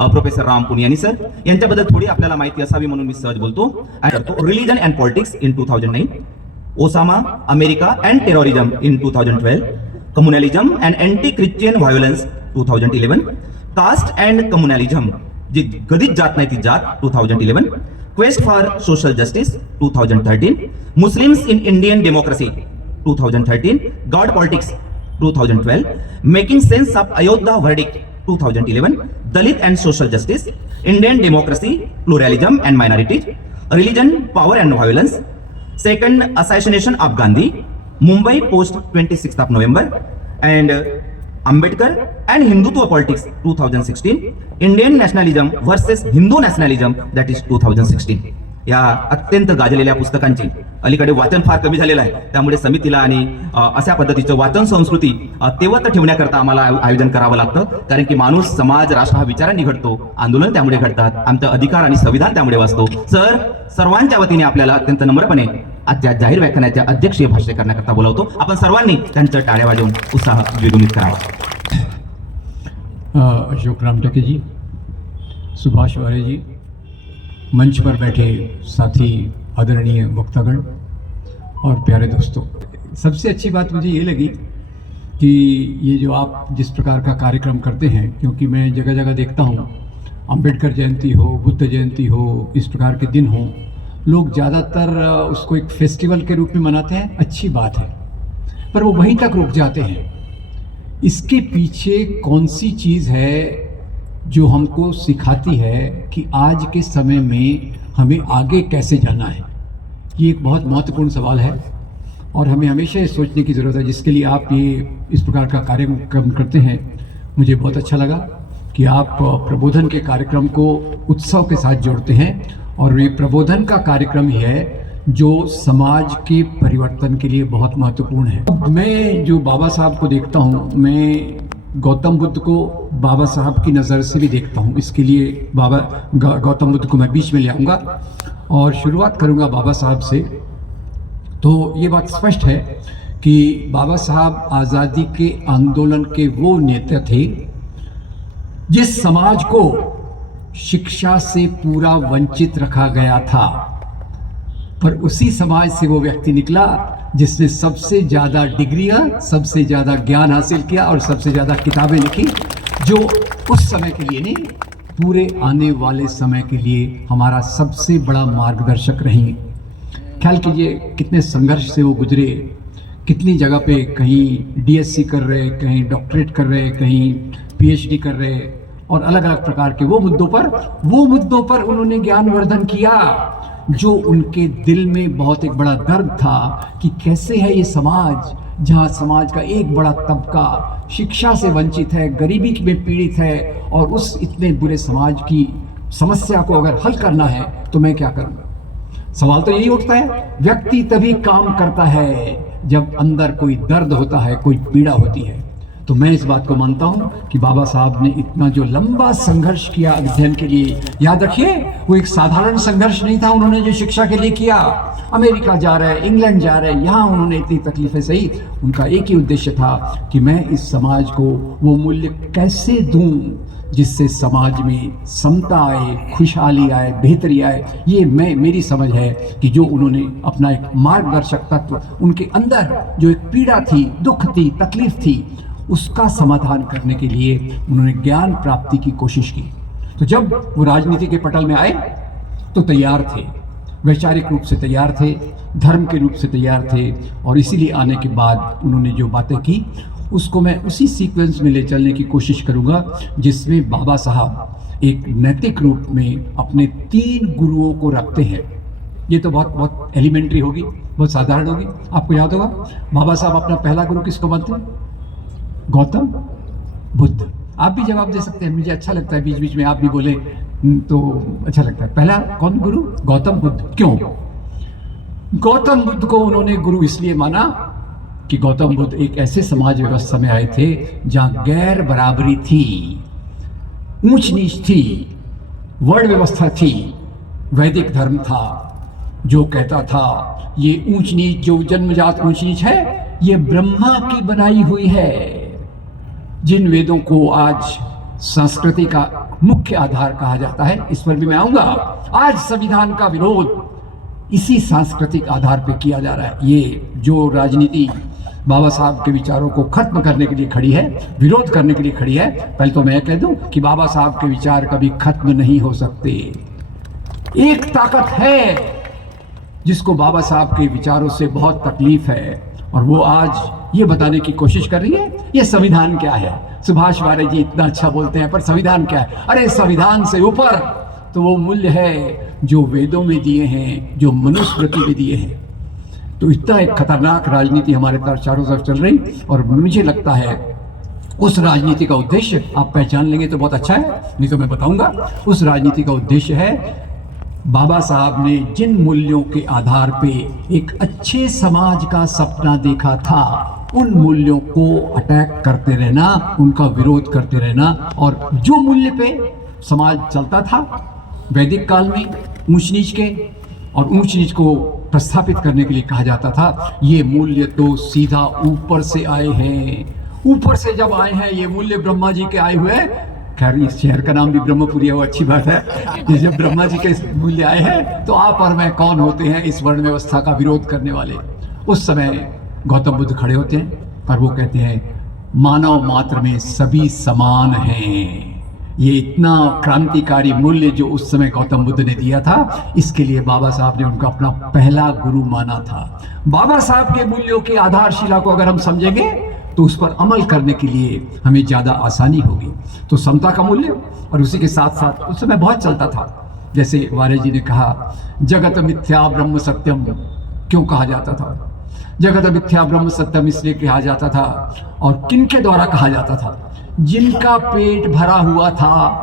Professor Ram Puniyani sir यांच्याबद्दल थोडी आपल्याला माहिती असावी म्हणून मी सहज बोलतो. Religion and politics in 2009, Osama, America and terrorism in 2012, communalism and anti Christian violence 2011, caste and communalism, जी कधीच जात नाही ती जात 2011, quest for social justice 2013, Muslims in Indian democracy 2013, god politics 2012, making sense of Ayodhya verdict 2011, Dalit and social justice, Indian democracy, pluralism and minorities, religion, power and violence, second assassination of Gandhi, Mumbai post 26 of November, and Ambedkar and Hindutva politics 2016, Indian nationalism versus Hindu nationalism that is 2016. या अत्यंत गाजलेल्या पुस्तकांची अलीकडे वाचन फार कमी झालेलं आहे, त्यामुळे समितीला आणि अशा पद्धतीचं वाचन संस्कृती तेवत ठेवण्याकरता आम्हाला आयोजन करावं लागतं. कारण की माणूस, समाज, राष्ट्र हा विचारांनी घडतो, आंदोलन त्यामुळे घडतात, आमचा अधिकार आणि संविधान त्यामुळे वाचतो. सर, सर्वांच्या वतीने आपल्याला अत्यंत नम्रपणे आजच्या जाहीर व्याख्यानाच्या अध्यक्षीय भाष्य करण्याकरता बोलवतो. आपण सर्वांनी त्यांच्या टाळ्या वाजवून उत्साह द्विगुणित करावा. अशोक रामटके जी, सुभाष वारे जी, मंच पर बैठे साथी, आदरणीय वक्तागण और प्यारे दोस्तों, सबसे अच्छी बात मुझे ये लगी कि ये जो आप जिस प्रकार का कार्यक्रम करते हैं, क्योंकि मैं जगह जगह देखता हूँ अंबेडकर जयंती हो, बुद्ध जयंती हो, इस प्रकार के दिन हो, लोग ज़्यादातर उसको एक फेस्टिवल के रूप में मनाते हैं. अच्छी बात है, पर वो वहीं तक रुक जाते हैं. इसके पीछे कौन सी चीज़ है जो हमको सिखाती है कि आज के समय में हमें आगे कैसे जाना है? ये एक बहुत महत्वपूर्ण सवाल है और हमें हमेशा ये सोचने की ज़रूरत है, जिसके लिए आप ये इस प्रकार का कार्यक्रम करते हैं. मुझे बहुत अच्छा लगा कि आप प्रबोधन के कार्यक्रम को उत्सव के साथ जोड़ते हैं, और ये प्रबोधन का कार्यक्रम ही है जो समाज के परिवर्तन के लिए बहुत महत्वपूर्ण है. मैं जो बाबा साहब को देखता हूँ, मैं गौतम बुद्ध को बाबा साहब की नज़र से भी देखता हूँ. इसके लिए गौतम बुद्ध को मैं बीच में ले आऊँगा और शुरुआत करूँगा बाबा साहब से. तो ये बात स्पष्ट है कि बाबा साहब आज़ादी के आंदोलन के वो नेता थे जिस समाज को शिक्षा से पूरा वंचित रखा गया था, पर उसी समाज से वो व्यक्ति निकला जिसने सबसे ज़्यादा डिग्रियां, सबसे ज़्यादा ज्ञान हासिल किया और सबसे ज़्यादा किताबें लिखी, जो उस समय के लिए नहीं, पूरे आने वाले समय के लिए हमारा सबसे बड़ा मार्गदर्शक रही. ख्याल कीजिए कितने संघर्ष से वो गुजरे, कितनी जगह पे कहीं डीएससी कर रहे, कहीं डॉक्टरेट कर रहे, कहीं पीएचडी कर रहे, और अलग अलग प्रकार के वो मुद्दों पर उन्होंने ज्ञानवर्धन किया जो उनके दिल में बहुत एक बड़ा दर्द था कि कैसे है ये समाज जहाँ समाज का एक बड़ा तबका शिक्षा से वंचित है, गरीबी में पीड़ित है, और उस इतने बुरे समाज की समस्या को अगर हल करना है तो मैं क्या करूँगा. सवाल तो यही उठता है. व्यक्ति तभी काम करता है जब अंदर कोई दर्द होता है, कोई पीड़ा होती है. तो मैं इस बात को मानता हूँ कि बाबा साहब ने इतना जो लंबा संघर्ष किया अध्ययन के लिए, याद रखिए वो एक साधारण संघर्ष नहीं था. उन्होंने जो शिक्षा के लिए किया, अमेरिका जा रहे, इंग्लैंड जा रहे, यहाँ उन्होंने इतनी तकलीफें सही. उनका एक ही उद्देश्य था कि मैं इस समाज को वो मूल्य कैसे दूँ जिससे समाज में समता आए, खुशहाली आए, बेहतरी आए. ये मेरी समझ है कि जो उन्होंने अपना एक मार्गदर्शक तत्व, उनके अंदर जो एक पीड़ा थी, दुख थी, तकलीफ थी, उसका समाधान करने के लिए उन्होंने ज्ञान प्राप्ति की कोशिश की. तो जब वो राजनीति के पटल में आए तो तैयार थे, वैचारिक रूप से तैयार थे, धर्म के रूप से तैयार थे, और इसीलिए आने के बाद उन्होंने जो बातें की उसको मैं उसी सीक्वेंस में ले चलने की कोशिश करूँगा जिसमें बाबा साहब एक नैतिक रूप में अपने 3 गुरुओं को रखते हैं. ये तो बहुत एलिमेंट्री होगी, बहुत साधारण होगी. आपको याद होगा बाबा साहब अपना पहला गुरु किसको मानते हैं? गौतम बुद्ध. आप भी जवाब दे सकते हैं, मुझे अच्छा लगता है बीच बीच में आप भी बोले तो अच्छा लगता है. पहला कौन गुरु? गौतम बुद्ध. क्यों गौतम बुद्ध को उन्होंने गुरु इसलिए माना कि गौतम बुद्ध एक ऐसे समाज व्यवस्था में आए थे जहां गैर बराबरी थी, ऊंच नीच थी, वर्ण व्यवस्था थी. वैदिक धर्म था जो कहता था ये ऊंच नीच, जो जन्मजात ऊंच नीच है, ये ब्रह्मा की बनाई हुई है. जिन वेदों को आज संस्कृति का मुख्य आधार कहा जाता है। इस पर भी मैं आऊंगा। आज संविधान का विरोध इसी सांस्कृतिक आधार पे किया जा रहा है। ये जो राजनीति बाबा साहब के विचारों को खत्म करने के लिए खड़ी है, विरोध करने के लिए खड़ी है, पहले तो मैं कह दूं कि बाबा साहब के विचार कभी खत्म नहीं हो सकते। एक ताकत है जिसको बाबा साहब के विचारों से बहुत तकलीफ है, और वो आज ये बताने की कोशिश कर रही है ये संविधान क्या है। सुभाष वारे जी इतना अच्छा बोलते हैं, पर संविधान क्या है? अरे संविधान से ऊपर तो वो मूल्य है जो वेदों में दिए हैं, जो मनुस्मृति में दिए हैं। तो इतना एक खतरनाक राजनीति हमारे तरफ चारों तरफ चल रही, और मुझे लगता है उस राजनीति का उद्देश्य आप पहचान लेंगे तो बहुत अच्छा है, नहीं तो मैं बताऊंगा। उस राजनीति का उद्देश्य है, बाबा साहब ने जिन मूल्यों के आधार पे एक अच्छे समाज का सपना देखा था, उन मूल्यों को अटैक करते रहना, उनका विरोध करते रहना। और जो मूल्य पे समाज चलता था वैदिक काल में, ऊंच नीच के और ऊंच नीच को प्रस्थापित करने के लिए कहा जाता था, ये मूल्य तो सीधा ऊपर से आए हैं। ऊपर से जब आए हैं ये मूल्य, ब्रह्मा जी के आए हुए। खैर इस शहर का नाम भी ब्रह्मपुरी है, वो अच्छी बात है। जब ब्रह्मा जी के मूल्य आए हैं तो आप और मैं कौन होते हैं इस वर्ण व्यवस्था का विरोध करने वाले। उस समय गौतम बुद्ध खड़े होते हैं और वो कहते हैं मानव मात्र में सभी समान हैं। ये इतना क्रांतिकारी मूल्य जो उस समय गौतम बुद्ध ने दिया था, इसके लिए बाबा साहब ने उनका अपना पहला गुरु माना था। बाबा साहब के मूल्यों की आधारशिला को अगर हम समझेंगे तो उस पर अमल करने के लिए हमें ज़्यादा आसानी होगी। तो समता का मूल्य, और उसी के साथ साथ उस समय बहुत चलता था, जैसे वारे जी ने कहा जगत मिथ्या ब्रह्म सत्यम क्यों कहा जाता था? जगत मिथ्या ब्रह्म सत्यम इसलिए कहा जाता था, और किनके द्वारा कहा जाता था? जिनका पेट भरा हुआ था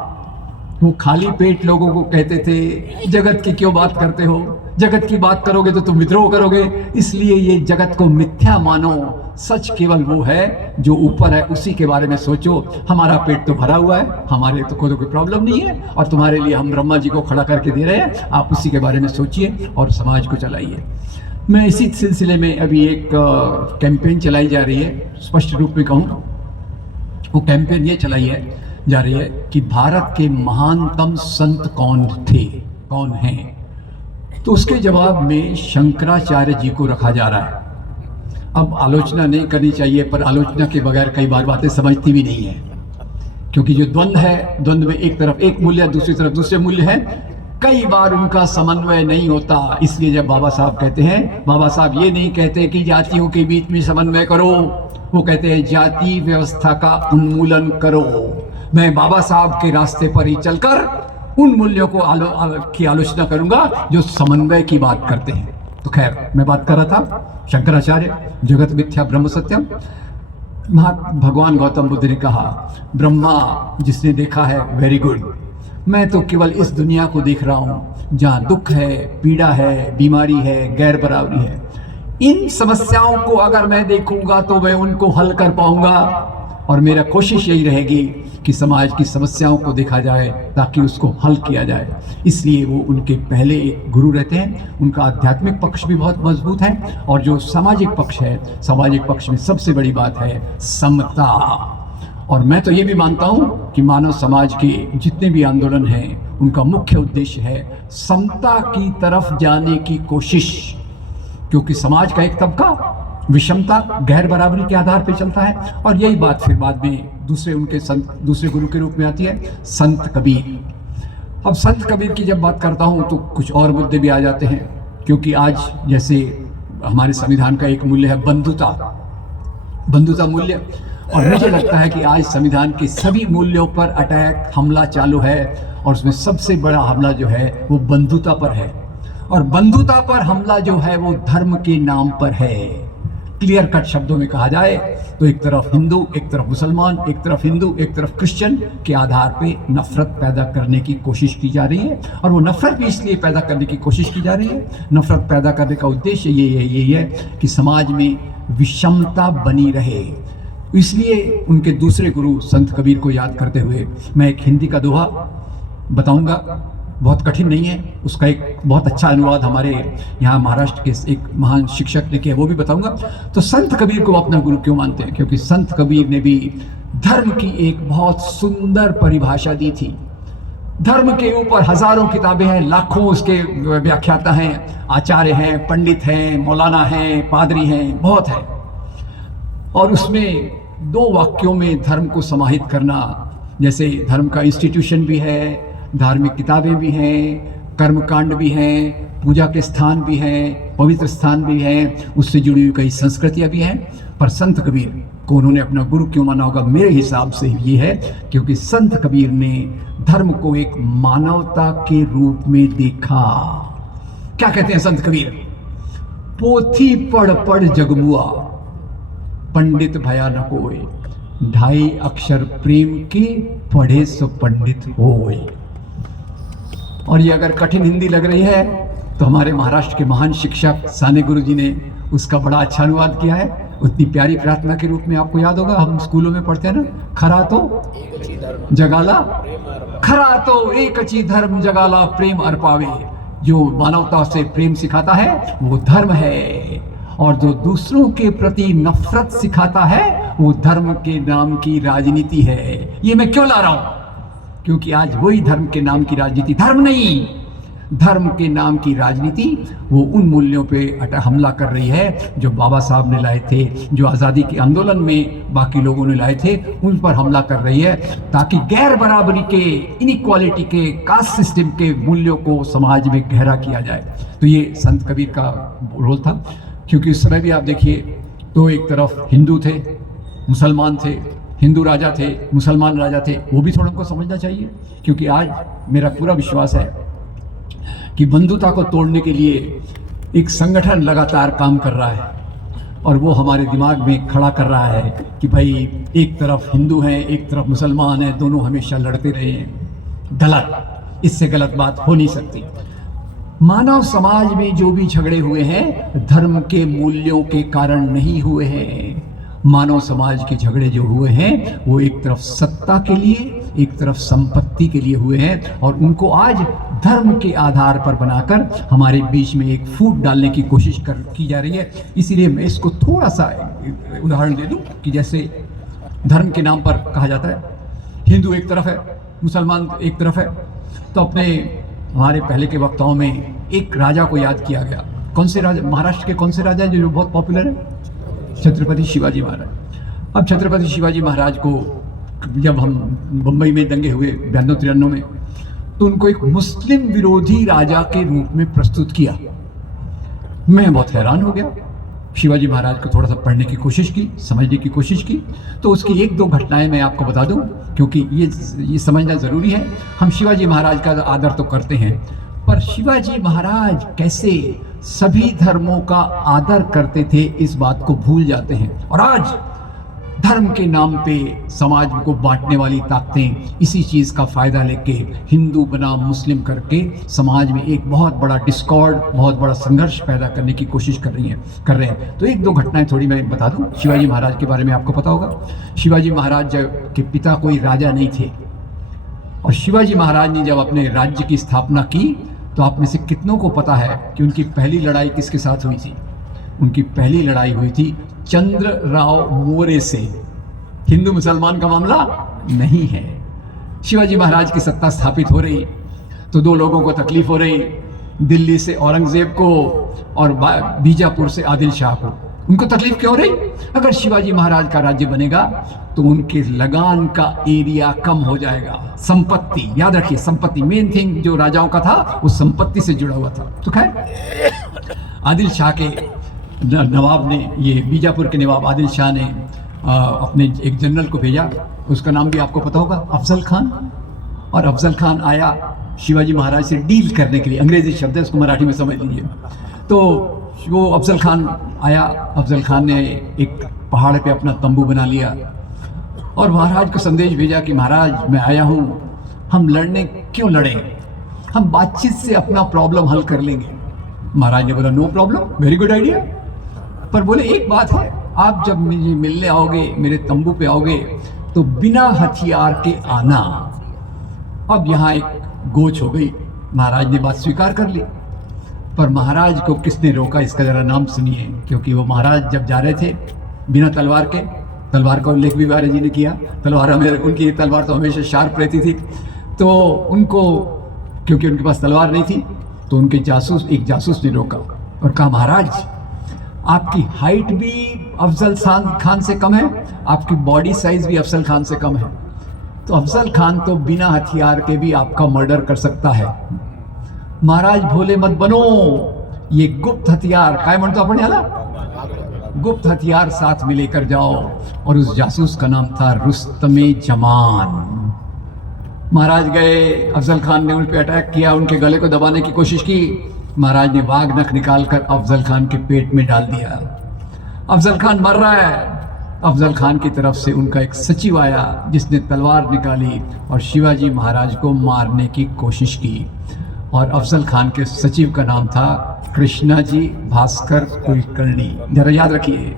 वो खाली पेट लोगों को कहते थे जगत की क्यों बात करते हो, जगत की बात करोगे तो तुम विद्रोह करोगे, इसलिए ये जगत को मिथ्या मानो, सच केवल वो है जो ऊपर है, उसी के बारे में सोचो। हमारा पेट तो भरा हुआ है, हमारे तो कोई प्रॉब्लम नहीं है, और तुम्हारे लिए हम ब्रह्मा जी को खड़ा करके दे रहे हैं, आप उसी के बारे में सोचिए और समाज को चलाइए। मैं इसी सिलसिले में अभी एक कैंपेन चलाई जा रही है, स्पष्ट रूप में कहूँ वो कैंपेन ये चलाई जा रही है कि भारत के महानतम संत कौन थे, कौन हैं। तो उसके जवाब में शंकराचार्य जी को रखा जा रहा है। अब आलोचना नहीं करनी चाहिए, पर आलोचना के बगैर कई बार बातें समझती भी नहीं है, क्योंकि जो द्वंद्व है, द्वंद्व में एक तरफ एक मूल्य, दूसरी तरफ दूसरे मूल्य है, कई बार उनका समन्वय नहीं होता। इसलिए जब बाबा साहब कहते हैं, बाबा साहब ये नहीं कहते कि जातियों के बीच में समन्वय करो, वो कहते हैं जाति व्यवस्था का उन्मूलन करो। मैं बाबा साहब के रास्ते पर ही चलकर उन मूल्यों को की आलोचना करूंगा जो समन्वय की बात करते हैं। तो खैर मैं बात कर रहा था शंकराचार्य, जगत मिथ्या ब्रह्म सत्यम। भगवान गौतम बुद्ध ने कहा ब्रह्मा जिसने देखा है वेरी गुड, मैं तो केवल इस दुनिया को देख रहा हूँ जहाँ दुख है, पीड़ा है, बीमारी है, गैर बराबरी है। इन समस्याओं को अगर मैं देखूंगा तो मैं उनको हल कर पाऊंगा, और मेरा कोशिश यही रहेगी कि समाज की समस्याओं को देखा जाए ताकि उसको हल किया जाए। इसलिए वो उनके पहले एक गुरु रहते हैं। उनका आध्यात्मिक पक्ष भी बहुत मजबूत है, और जो सामाजिक पक्ष है, सामाजिक पक्ष में सबसे बड़ी बात है समता। और मैं तो ये भी मानता हूँ कि मानव समाज के जितने भी आंदोलन हैं उनका मुख्य उद्देश्य है समता की तरफ जाने की कोशिश, क्योंकि समाज का एक तबका विषमता, गैर बराबरी के आधार पर चलता है। और यही बात फिर बाद में दूसरे उनके संत, दूसरे गुरु के रूप में आती है, संत कबीर। अब संत कबीर की जब बात करता हूँ तो कुछ और मुद्दे भी आ जाते हैं, क्योंकि आज जैसे हमारे संविधान का एक मूल्य है बंधुता, बंधुता मूल्य, और मुझे लगता है कि आज संविधान के सभी मूल्यों पर अटैक, हमला चालू है, और उसमें सबसे बड़ा हमला जो है वो बंधुता पर है। और बंधुता पर हमला जो है वो धर्म के नाम पर है। क्लियर कट शब्दों में कहा जाए तो एक तरफ हिंदू, एक तरफ मुसलमान, एक तरफ हिंदू, एक तरफ क्रिश्चियन के आधार पे नफरत पैदा करने की कोशिश की जा रही है। और वो नफरत भी इसलिए पैदा करने की कोशिश की जा रही है, नफरत पैदा करने का उद्देश्य यही है कि समाज में विषमता बनी रहे। इसलिए उनके दूसरे गुरु संत कबीर को याद करते हुए मैं एक हिंदी का दोहा बताऊंगा, बहुत कठिन नहीं है, उसका एक बहुत अच्छा अनुवाद हमारे यहाँ महाराष्ट्र के एक महान शिक्षक ने किया, वो भी बताऊंगा। तो संत कबीर को अपना गुरु क्यों मानते हैं? क्योंकि संत कबीर ने भी धर्म की एक बहुत सुंदर परिभाषा दी थी। धर्म के ऊपर हजारों किताबें हैं, लाखों उसके व्याख्याता हैं, आचार्य हैं, पंडित हैं, मौलाना हैं, पादरी हैं, बहुत है। और उसमें 2 वाक्यों में धर्म को समाहित करना, जैसे धर्म का इंस्टीट्यूशन भी है, धार्मिक किताबें भी हैं, कर्मकांड भी हैं, पूजा के स्थान भी हैं, पवित्र स्थान भी हैं, उससे जुड़ी हुई कई संस्कृतियां भी हैं। पर संत कबीर को उन्होंने अपना गुरु क्यों माना होगा? मेरे हिसाब से ये है क्योंकि संत कबीर ने धर्म को एक मानवता के रूप में देखा। क्या कहते हैं संत कबीर? पोथी पढ़ पढ़ जगमुआ, पंडित भया न कोय, 2.5 अक्षर प्रेम के पढ़े सो पंडित होय। और ये अगर कठिन हिंदी लग रही है तो हमारे महाराष्ट्र के महान शिक्षक साने गुरु जी ने उसका बड़ा अच्छा अनुवाद किया है, उतनी प्यारी प्रार्थना के रूप में। आपको याद होगा, हम स्कूलों में पढ़ते हैं ना, खरा तो जगाला, खरा तो एकची धर्म जगाला प्रेम अर्पावे। जो मानवता से प्रेम सिखाता है वो धर्म है, और जो दूसरों के प्रति नफरत सिखाता है वो धर्म के नाम की राजनीति है। ये मैं क्यों ला रहा हूं? क्योंकि आज वही धर्म के नाम की राजनीति, धर्म नहीं, धर्म के नाम की राजनीति वो उन मूल्यों पे हमला कर रही है जो बाबा साहब ने लाए थे, जो आज़ादी के आंदोलन में बाकी लोगों ने लाए थे, उन पर हमला कर रही है, ताकि गैर बराबरी के, इनइक्वालिटी के, कास्ट सिस्टम के मूल्यों को समाज में गहरा किया जाए। तो ये संत कबीर का रोल था। क्योंकि उस समय भी आप देखिए तो एक तरफ हिंदू थे, मुसलमान थे, हिंदू राजा थे, मुसलमान राजा थे, वो भी थोड़ा हमको समझना चाहिए। क्योंकि आज मेरा पूरा विश्वास है कि बंधुता को तोड़ने के लिए एक संगठन लगातार काम कर रहा है, और वो हमारे दिमाग में खड़ा कर रहा है कि भाई एक तरफ हिंदू हैं, एक तरफ मुसलमान हैं, दोनों हमेशा लड़ते रहे हैं। गलत, इससे गलत बात हो नहीं सकती। मानव समाज में जो भी झगड़े हुए हैं धर्म के मूल्यों के कारण नहीं हुए हैं। मानव समाज के झगड़े जो हुए हैं वो एक तरफ सत्ता के लिए, एक तरफ संपत्ति के लिए हुए हैं, और उनको आज धर्म के आधार पर बनाकर हमारे बीच में एक फूट डालने की कोशिश की जा रही है। इसीलिए मैं इसको थोड़ा सा उदाहरण दे दूं कि जैसे धर्म के नाम पर कहा जाता है हिंदू एक तरफ है, मुसलमान एक तरफ है, तो अपने हमारे पहले के वक्ताओं में एक राजा को याद किया गया। कौन से राजा? महाराष्ट्र के कौन से राजा जो बहुत पॉपुलर है? छत्रपति शिवाजी महाराज। अब छत्रपति शिवाजी महाराज को जब हम बम्बई में दंगे हुए 92-93 में, तो उनको एक मुस्लिम विरोधी राजा के रूप में प्रस्तुत किया। मैं बहुत हैरान हो गया। शिवाजी महाराज को थोड़ा सा पढ़ने की कोशिश की, समझने की कोशिश की, तो उसकी 1-2 घटनाएं मैं आपको बता दूं, क्योंकि ये समझना ज़रूरी है। हम शिवाजी महाराज का आदर तो करते हैं, पर शिवाजी महाराज कैसे सभी धर्मों का आदर करते थे इस बात को भूल जाते हैं। और आज धर्म के नाम पे समाज को बांटने वाली ताकतें इसी चीज़ का फ़ायदा लेके हिंदू बना मुस्लिम करके समाज में एक बहुत बड़ा डिस्कॉर्ड, बहुत बड़ा संघर्ष पैदा करने की कोशिश कर रहे हैं। तो 1-2 घटनाएं थोड़ी मैं बता दूं। शिवाजी महाराज के बारे में आपको पता होगा, शिवाजी महाराज के पिता कोई राजा नहीं थे, और शिवाजी महाराज ने जब अपने राज्य की स्थापना की तो आप में से कितनों को पता है कि उनकी पहली लड़ाई किसके साथ हुई थी? उनकी पहली लड़ाई हुई थी चंद्रराव मोरे से। हिंदू मुसलमान का मामला नहीं है। शिवाजी महाराज की सत्ता स्थापित हो रही तो 2 लोगों को तकलीफ हो रही, दिल्ली से औरंगजेब को और बीजापुर से आदिल शाह को। उनको तकलीफ क्यों रही? अगर शिवाजी महाराज का राज्य बनेगा तो उनके लगान का एरिया कम हो जाएगा। संपत्ति, याद रखिए, संपत्ति मेन थिंग जो राजाओं का था वो संपत्ति से जुड़ा हुआ था। तो खैर आदिल शाह के नवाब ने, ये बीजापुर के नवाब आदिल शाह ने अपने एक जनरल को भेजा, उसका नाम भी आपको पता होगा, अफजल खान। और अफजल खान आया शिवाजी महाराज से डील करने के लिए, अंग्रेजी शब्द है, उसको मराठी में समझ लीजिए। तो वो अफजल खान आया, अफजल खान ने एक पहाड़ पे अपना तंबू बना लिया और महाराज को संदेश भेजा कि महाराज मैं आया हूँ, हम लड़ने क्यों लड़ेंगे, हम बातचीत से अपना प्रॉब्लम हल कर लेंगे। महाराज ने बोला no problem, very good idea, पर बोले एक बात है, आप जब मुझे मिलने आओगे, मेरे तंबू पे आओगे, तो बिना हथियार के आना। अब यहाँ एक गोच हो गई। महाराज ने बात स्वीकार कर ली, पर महाराज को किसने रोका इसका जरा नाम सुनिए, क्योंकि वो महाराज जब जा रहे थे बिना तलवार के, तलवार का उल्लेख भी महाराज जी ने किया, तलवार हमें, उनकी तलवार तो हमेशा शार्प रहती थी, तो उनको, क्योंकि उनके पास तलवार नहीं थी, तो उनके एक जासूस ने रोका और कहा, महाराज आपकी हाइट भी अफजल खान से कम है, आपकी बॉडी साइज भी अफजल खान से कम है, तो अफजल खान तो बिना हथियार के भी आपका मर्डर कर सकता है। महाराज भोले मत बनो, ये गुप्त हथियार, काय म्हणतो आपण याला, गुप्त हथियार साथ में लेकर जाओ। और उस जासूस का नाम था रुस्तमे जमान। महाराज गए, अफजल खान ने उन पर अटैक किया, उनके गले को दबाने की कोशिश की। महाराज ने वाघ नख निकालकर अफजल खान के पेट में डाल दिया। अफजल खान मर रहा है। अफजल खान की तरफ से उनका एक सचिव आया जिसने तलवार निकाली और शिवाजी महाराज को मारने की कोशिश की। और अफजल खान के सचिव का नाम था कृष्णाजी भास्कर कुलकर्णी, जरा याद रखिए।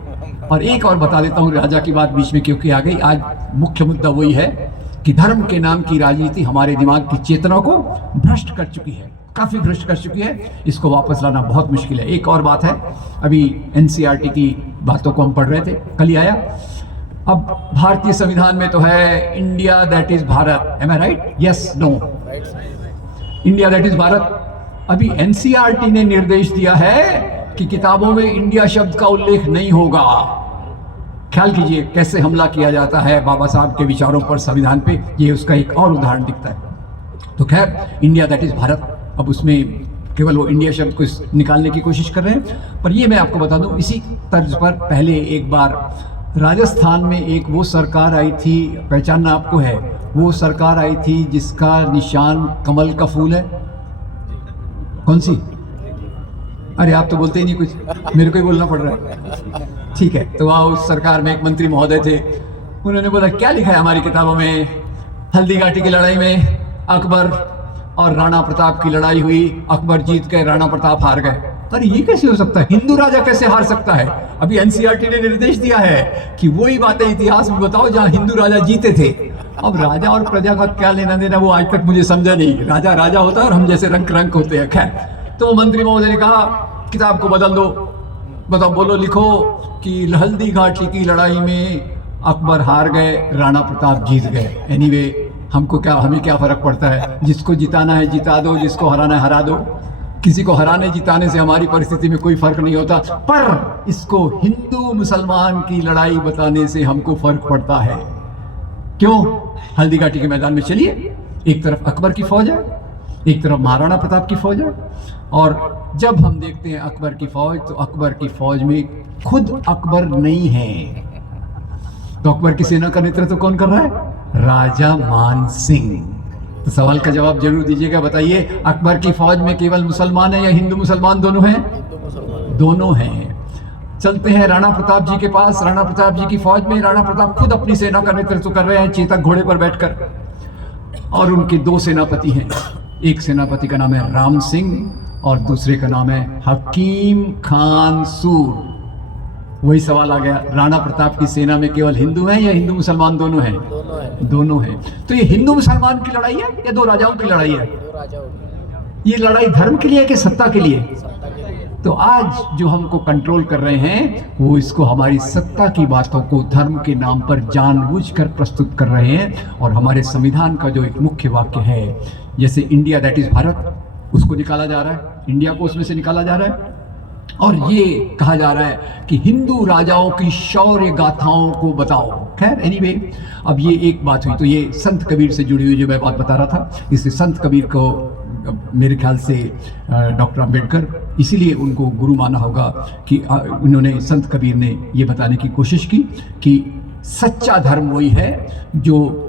और एक और बता देता हूँ राजा की बात बीच में क्योंकि आ गई। आज मुख्य मुद्दा वही है कि धर्म के नाम की राजनीति हमारे दिमाग की चेतना को भ्रष्ट कर चुकी है, काफी भ्रष्ट कर चुकी है। इसको वापस लाना बहुत मुश्किल है। एक और बात है, अभी एनसीईआरटी की बातों को हम पढ़ रहे थे, कल ही आया। अब भारतीय संविधान में तो है India that is Bharat, am I right? Yes, no? India that is Bharat. अभी एनसीईआरटी ने निर्देश दिया है कि किताबों में इंडिया शब्द का उल्लेख नहीं होगा। ख्याल कीजिए कैसे हमला किया जाता है बाबा साहब के विचारों पर संविधान पे, ये उसका एक और उदाहरण दिखता है। तो खैर, इंडिया दैट इज भारत, अब उसमें केवल वो इंडिया शब्द को निकालने की कोशिश कर रहे हैं। पर ये मैं आपको बता दूं, इसी तर्ज पर पहले एक बार राजस्थान में एक वो सरकार आई थी, पहचानना आपको है, वो सरकार आई थी जिसका निशान कमल का फूल है। कौन सी? अरे आप तो बोलते ही नहीं कुछ, मेरे को ही बोलना पड़ रहा है। ठीक है, तो वहाँ उस सरकार में एक मंत्री महोदय थे, उन्होंने बोला क्या लिखा है हमारी किताबों में, हल्दी घाटी की लड़ाई में अकबर और राणा प्रताप की लड़ाई हुई, अकबर जीत गए, राणा प्रताप हार गए। अरे ये कैसे हो सकता है, हिंदू राजा कैसे हार सकता है? अभी एनसीईआरटी ने निर्देश दिया है कि वही बातें इतिहास में बताओ जहां हिंदू राजा जीते थे। अब राजा और प्रजा का क्या लेना देना, वो आज तक मुझे समझा नहीं। राजा राजा होता है और हम जैसे रंक रंक होते हैं। खैर, तो मंत्री महोदय ने कहा किताब को बदल दो, बताओ, बोलो, लिखो कि हल्दी घाटी की लड़ाई में अकबर हार गए, राणा प्रताप जीत गए। एनीवे, हमको क्या, हमें क्या फर्क पड़ता है? जिसको जिताना है जिता दो, जिसको हराना है हरा दो। किसी को हराने जिताने से हमारी परिस्थिति में कोई फर्क नहीं होता, पर इसको हिंदू मुसलमान की लड़ाई बताने से हमको फर्क पड़ता है। क्यों? हल्दी घाटी के मैदान में चलिए, एक तरफ अकबर की फौज है, एक तरफ महाराणा प्रताप की फौज है। और जब हम देखते हैं अकबर की फौज, तो अकबर की फौज में खुद अकबर नहीं है, तो अकबर की सेना का नेतृत्व कौन कर रहा है? राजा मान सिंह। तो सवाल का जवाब जरूर दीजिएगा, बताइए अकबर की फौज में केवल मुसलमान है या हिंदू मुसलमान दोनों हैं? दोनों हैं। चलते हैं राणा प्रताप जी के पास। राणा प्रताप जी की फौज में राणा प्रताप खुद अपनी सेना का नेतृत्व कर रहे हैं, चेतक घोड़े पर बैठकर। और उनके दो सेनापति हैं, एक सेनापति का नाम है राम सिंह और दूसरे का नाम है हकीम खान सूर। वही सवाल आ गया, राणा प्रताप की सेना में केवल हिंदू हैं या हिंदू मुसलमान दोनों हैं? दोनों हैं। तो ये हिंदू मुसलमान की लड़ाई है या दो राजाओं की लड़ाई है? ये लड़ाई धर्म के लिए है कि सत्ता के लिए? तो आज जो हमको कंट्रोल कर रहे हैं वो इसको हमारी सत्ता की बातों को धर्म के नाम पर जानबूझकर प्रस्तुत कर रहे हैं। और हमारे संविधान का जो एक मुख्य वाक्य है, जैसे इंडिया दैट इज भारत, उसको निकाला जा रहा है, इंडिया को उसमें से निकाला जा रहा है। और ये कहा जा रहा है कि हिंदू राजाओं की शौर्य गाथाओं को बताओ। खैर, एनीवे, अब ये एक बात हुई। तो ये संत कबीर से जुड़ी हुई जो मैं बात बता रहा था, इससे संत कबीर को मेरे ख्याल से डॉक्टर अंबेडकर इसीलिए उनको गुरु माना होगा कि उन्होंने, संत कबीर ने ये बताने की कोशिश की कि सच्चा धर्म वही है जो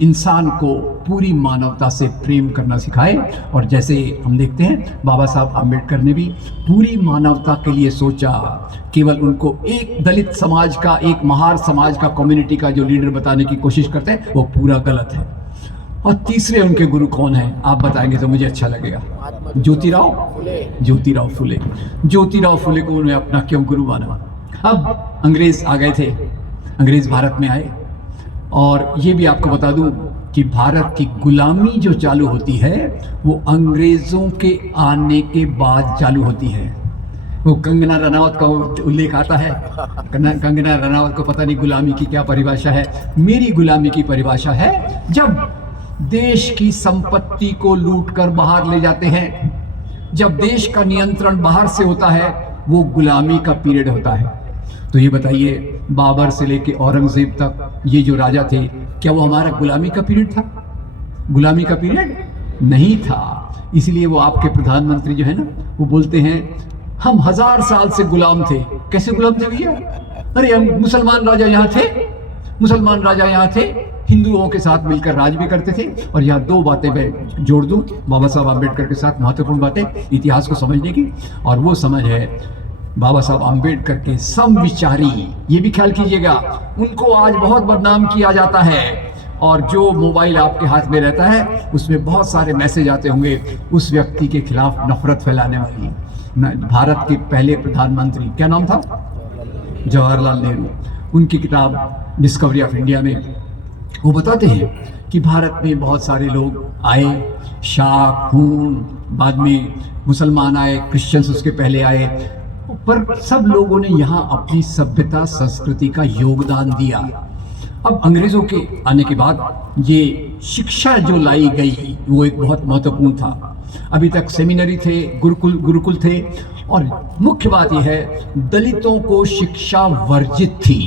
इंसान को पूरी मानवता से प्रेम करना सिखाए। और जैसे हम देखते हैं बाबा साहब आम्बेडकर ने भी पूरी मानवता के लिए सोचा, केवल उनको एक दलित समाज का, एक महार समाज का, कम्युनिटी का जो लीडर बताने की कोशिश करते हैं वो पूरा गलत है। और तीसरे उनके गुरु कौन हैं आप बताएंगे तो मुझे अच्छा लगेगा। ज्योतिराव फुले। ज्योतिराव फुले को उन्होंने अपना क्यों गुरु माना? अब अंग्रेज आ गए थे, अंग्रेज भारत में आए। और ये भी आपको बता दूं कि भारत की गुलामी जो चालू होती है वो अंग्रेजों के आने के बाद चालू होती है। वो कंगना रनावत का उल्लेख आता है। कंगना रनावत को पता नहीं गुलामी की क्या परिभाषा है। मेरी गुलामी की परिभाषा है जब देश की संपत्ति को लूटकर बाहर ले जाते हैं। जब देश का नियंत्रण बाहर से होता है वो गुलामी का पीरियड होता है। तो ये बताइए, बाबर से लेके औरंगजेब तक ये जो राजा थे, क्या वो हमारा गुलामी का पीरियड था? गुलामी का पीरियड नहीं था। इसलिए वो आपके प्रधानमंत्री जो है ना, वो बोलते हैं हम 1000 साल से गुलाम थे। कैसे गुलाम थे भैया? अरे हम मुसलमान राजा यहाँ थे, मुसलमान राजा यहाँ थे, हिंदुओं के साथ मिलकर राज भी करते थे। और यहाँ दो बातें मैं जोड़ दूं बाबा साहब आम्बेडकर के साथ, महत्वपूर्ण बातें इतिहास को समझने की। और वो समझ है बाबा साहब आम्बेडकर के समविचारी। ये भी ख्याल कीजिएगा, उनको आज बहुत बदनाम किया जाता है। और जो मोबाइल आपके हाथ में रहता है उसमें बहुत सारे मैसेज आते होंगे उस व्यक्ति के खिलाफ नफरत फैलाने वाली। भारत के पहले प्रधानमंत्री क्या नाम था? जवाहरलाल नेहरू। उनकी किताब डिस्कवरी ऑफ इंडिया में वो बताते हैं कि भारत में बहुत सारे लोग आए, शाक, हून, बाद में मुसलमान आए, क्रिश्चियंस उसके पहले आए, पर सब लोगों ने यहाँ अपनी सभ्यता संस्कृति का योगदान दिया। अब अंग्रेजों के आने के बाद ये शिक्षा जो लाई गई वो एक बहुत महत्वपूर्ण था। अभी तक सेमिनरी थे, गुरुकुल थे, और मुख्य बात यह है दलितों को शिक्षा वर्जित थी।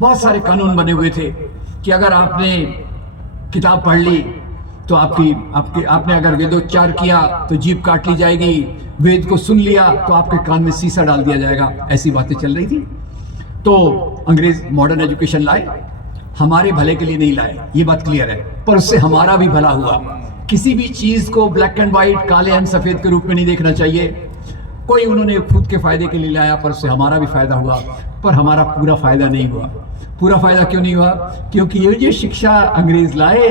बहुत सारे कानून बने हुए थे कि अगर आपने किताब पढ़ ली तो आपने अगर वेदोच्चार किया तो जीभ काट ली जाएगी, वेद को सुन लिया तो आपके कान में सीसा डाल दिया जाएगा। ऐसी बातें चल रही थी। तो अंग्रेज मॉडर्न एजुकेशन लाए, हमारे भले के लिए नहीं लाए, ये बात क्लियर है, पर उससे हमारा भी भला हुआ। किसी भी चीज को ब्लैक एंड व्हाइट, काले एंड सफेद के रूप में नहीं देखना चाहिए। कोई उन्होंने खुद के फायदे के लिए लाया, पर उससे हमारा भी फायदा हुआ, पर हमारा पूरा फायदा नहीं हुआ। पूरा फायदा क्यों नहीं हुआ? क्योंकि ये जो शिक्षा अंग्रेज लाए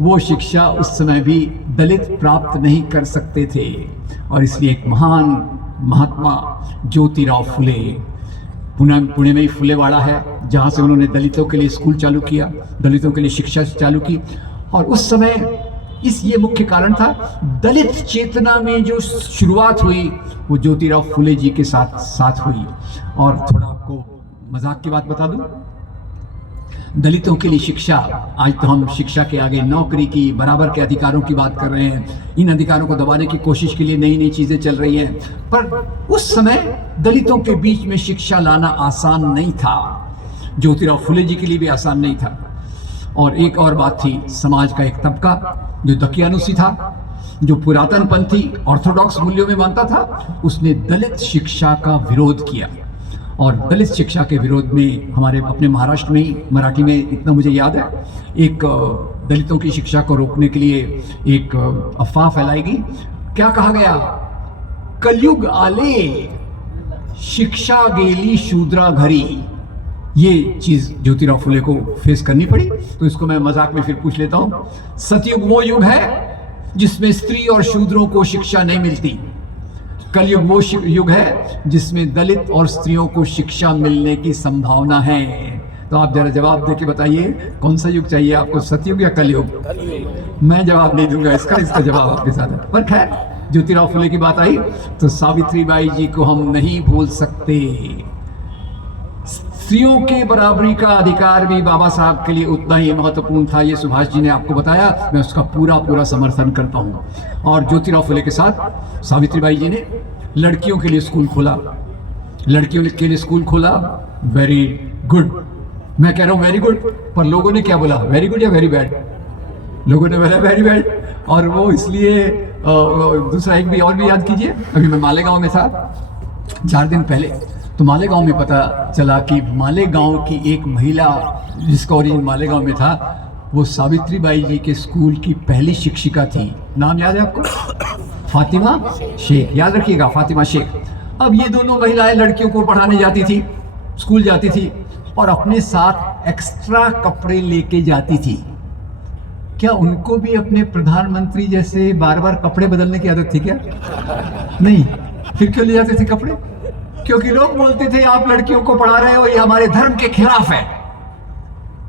वो शिक्षा उस समय भी दलित प्राप्त नहीं कर सकते थे। और इसलिए एक महान महात्मा ज्योतिराव फुले, पुणे में ही फुलेवाड़ा है जहाँ से उन्होंने दलितों के लिए स्कूल चालू किया, दलितों के लिए शिक्षा चालू की। और उस समय ये मुख्य कारण था, दलित चेतना में जो शुरुआत हुई वो ज्योतिराव फुले जी के साथ हुई। और थोड़ा आपको मजाक की बात बता दूं, दलितों के लिए शिक्षा, आज तो हम शिक्षा के आगे नौकरी की, बराबर के अधिकारों की बात कर रहे हैं। इन अधिकारों को दबाने की कोशिश के लिए नई नई चीजें चल रही हैं, पर उस समय दलितों के बीच में शिक्षा लाना आसान नहीं था। ज्योतिराव फुले जी के लिए भी आसान नहीं था। और एक और बात थी, समाज का एक तबका जो दकियानुसी था, जो पुरातन पंथी ऑर्थोडॉक्स मूल्यों में मानता था, उसने दलित शिक्षा का विरोध किया। और दलित शिक्षा के विरोध में हमारे अपने महाराष्ट्र में ही, मराठी में इतना मुझे याद है, एक दलितों की शिक्षा को रोकने के लिए एक अफवाह फैलाई गई। क्या कहा गया? कलयुग आले, शिक्षा गेली शूद्रा घरी। ये चीज ज्योतिराव फुले को फेस करनी पड़ी। तो इसको मैं मजाक में फिर पूछ लेता हूं, सतयुग वो युग है जिसमें स्त्री और शूद्रों को शिक्षा नहीं मिलती, कलयुग वो युग है जिसमें दलित और स्त्रियों को शिक्षा मिलने की संभावना है। तो आप जरा जवाब देके बताइए, कौन सा युग चाहिए आपको, सतयुग या कलयुग? मैं जवाब नहीं दूंगा इसका जवाब आपके साथ है। पर खैर, ज्योतिराव फुले की बात आई तो सावित्रीबाई जी को हम नहीं भूल सकते। स्त्रियों के बराबरी का अधिकार भी बाबा साहब के लिए उतना ही महत्वपूर्ण था। ये सुभाष जी ने आपको बताया, मैं उसका पूरा समर्थन करता हूँ। और ज्योतिराव फुले के साथ सावित्रीबाई जी ने लड़कियों के लिए स्कूल खोला, लड़कियों के लिए स्कूल खोला। वेरी गुड, मैं कह रहा हूँ वेरी गुड, पर लोगों ने क्या बोला, वेरी गुड या वेरी बैड? लोगों ने बोला वेरी बैड। और वो इसलिए दूसरा एक भी और भी याद कीजिए, अभी मैं मालेगांव में था 4 दिन पहले, तो मालेगांव में पता चला कि मालेगांव की एक महिला जिसका ओरिजिन मालेगांव में था, वो सावित्रीबाई जी के स्कूल की पहली शिक्षिका थी। नाम याद है आपको? फातिमा शेख, याद रखिएगा, फातिमा शेख। अब ये दोनों महिलाएं लड़कियों को पढ़ाने जाती थी, स्कूल जाती थी, और अपने साथ एक्स्ट्रा कपड़े लेके जाती थी। क्या उनको भी अपने प्रधानमंत्री जैसे बार बार कपड़े बदलने की आदत थी क्या? नहीं। फिर क्यों ले जाते थे कपड़े? क्योंकि लोग बोलते थे आप लड़कियों को पढ़ा रहे हो, ये हमारे धर्म के खिलाफ है।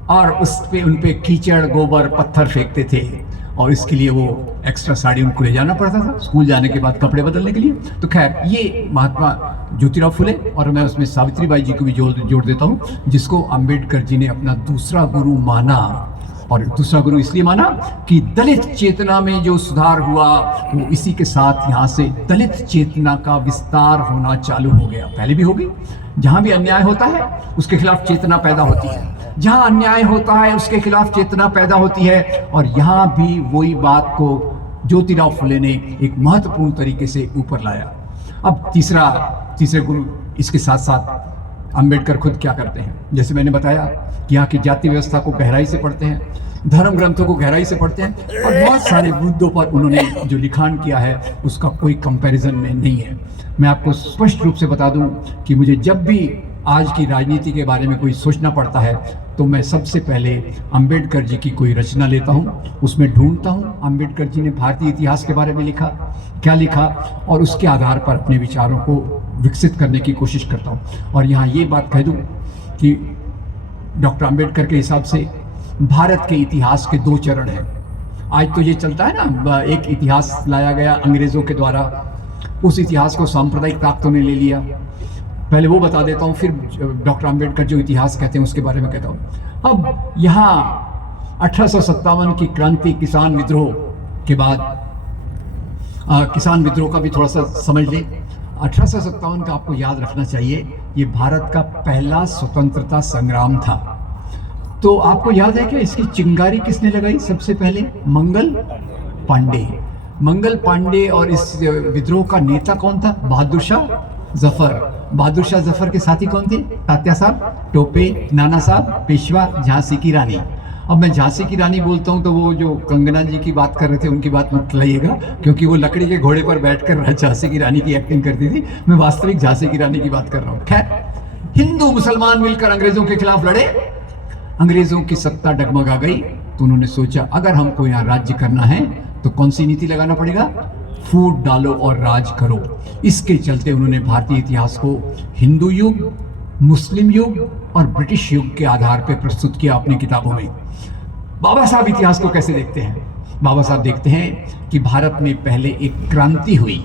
और उन पे कीचड़, गोबर, पत्थर फेंकते थे, और इसके लिए वो एक्स्ट्रा साड़ी उनको ले जाना पड़ता था स्कूल जाने के बाद कपड़े बदलने के लिए। तो खैर, ये महात्मा ज्योतिराव फुले, और मैं उसमें सावित्रीबाई जी को भी जोड़ देता हूँ, जिसको अंबेडकर जी ने अपना दूसरा गुरु माना। और दूसरा गुरु इसलिए माना कि दलित चेतना में जो सुधार हुआ वो इसी के साथ यहाँ से दलित चेतना का विस्तार होना चालू हो गया। पहले भी हो गई, जहाँ भी अन्याय होता है उसके खिलाफ चेतना पैदा होती है, जहाँ अन्याय होता है उसके खिलाफ चेतना पैदा होती है। और यहाँ भी वही बात को ज्योतिराव फुले ने एक महत्वपूर्ण तरीके से ऊपर लाया। अब तीसरे गुरु इसके साथ साथ अंबेडकर खुद क्या करते हैं, जैसे मैंने बताया कि यहाँ की जाति व्यवस्था को गहराई से पढ़ते हैं, धर्म ग्रंथों को गहराई से पढ़ते हैं और बहुत सारे मुद्दों पर उन्होंने जो लिखान किया है उसका कोई कंपैरिजन में नहीं है। मैं आपको स्पष्ट रूप से बता दूं कि मुझे जब भी आज की राजनीति के बारे में कोई सोचना पड़ता है तो मैं सबसे पहले अंबेडकर जी की कोई रचना लेता हूँ, उसमें ढूंढता हूँ अंबेडकर जी ने भारतीय इतिहास के बारे में लिखा, क्या लिखा, और उसके आधार पर अपने विचारों को विकसित करने की कोशिश करता हूँ। और यहाँ ये बात कह दूँ कि डॉक्टर अंबेडकर के हिसाब से भारत के इतिहास के 2 चरण हैं। आज तो ये चलता है ना, एक इतिहास लाया गया अंग्रेज़ों के द्वारा, उस इतिहास को सांप्रदायिक ताकतों ने ले लिया। पहले वो बता देता हूँ, फिर डॉक्टर अंबेडकर जो इतिहास कहते हैं उसके बारे में कहता हूँ। अब यहाँ 1857 की क्रांति, किसान विद्रोह के बाद, किसान विद्रोह का भी थोड़ा सा समझ लें। 1857 का आपको याद रखना चाहिए, ये भारत का पहला स्वतंत्रता संग्राम था। तो आपको याद है कि इसकी चिंगारी किसने लगाई सबसे पहले? मंगल पांडे। मंगल पांडे। और इस विद्रोह का नेता कौन था? बहादुर शाह जफर। बहादुर शाह जफर के साथी कौन थे? तात्या साहब टोपे, नाना साहब पेशवा, झांसी की रानी। अब मैं झांसी की रानी बोलता हूँ तो वो जो कंगना जी की बात कर रहे थे उनकी बात मत लाइएगा, क्योंकि वो लकड़ी के घोड़े पर बैठकर झांसी की रानी की एक्टिंग करती थी। मैं वास्तविक झांसी की रानी की बात कर रहा हूँ। खैर, हिंदू मुसलमान मिलकर अंग्रेजों के खिलाफ लड़े, अंग्रेजों की सत्ता डगमगा गई, तो उन्होंने सोचा अगर हमको यहाँ राज्य करना है तो कौन सी नीति लगाना पड़ेगा? फूट डालो और राज करो। इसके चलते उन्होंने भारतीय इतिहास को हिंदू युग, मुस्लिम युग और ब्रिटिश युग के आधार पर प्रस्तुत किया अपनी किताबों में। बाबा साहब इतिहास को कैसे देखते हैं? बाबा साहब देखते हैं कि भारत में पहले एक क्रांति हुई,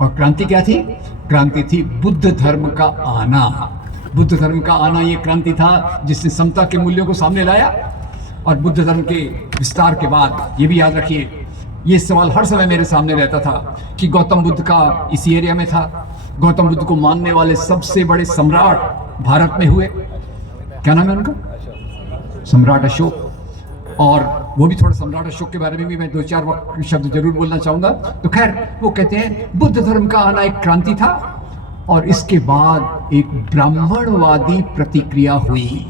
और क्रांति क्या थी? क्रांति थी बुद्ध धर्म का आना। बुद्ध धर्म का आना ये क्रांति था जिसने समता के मूल्यों को सामने लाया। और बुद्ध धर्म के विस्तार के बाद ये भी याद रखिए, ये सवाल हर समय मेरे सामने रहता था कि गौतम बुद्ध का इसी एरिया में था, गौतम बुद्ध को मानने वाले सबसे बड़े सम्राट भारत में हुए, क्या नाम है उनका? सम्राट अशोक। और वो भी थोड़ा सम्राट अशोक के बारे में भी मैं 2-4 शब्द जरूर बोलना चाहूंगा। तो खैर, वो कहते हैं बुद्ध धर्म का आना एक क्रांति था, और इसके बाद एक ब्राह्मणवादी प्रतिक्रिया हुई।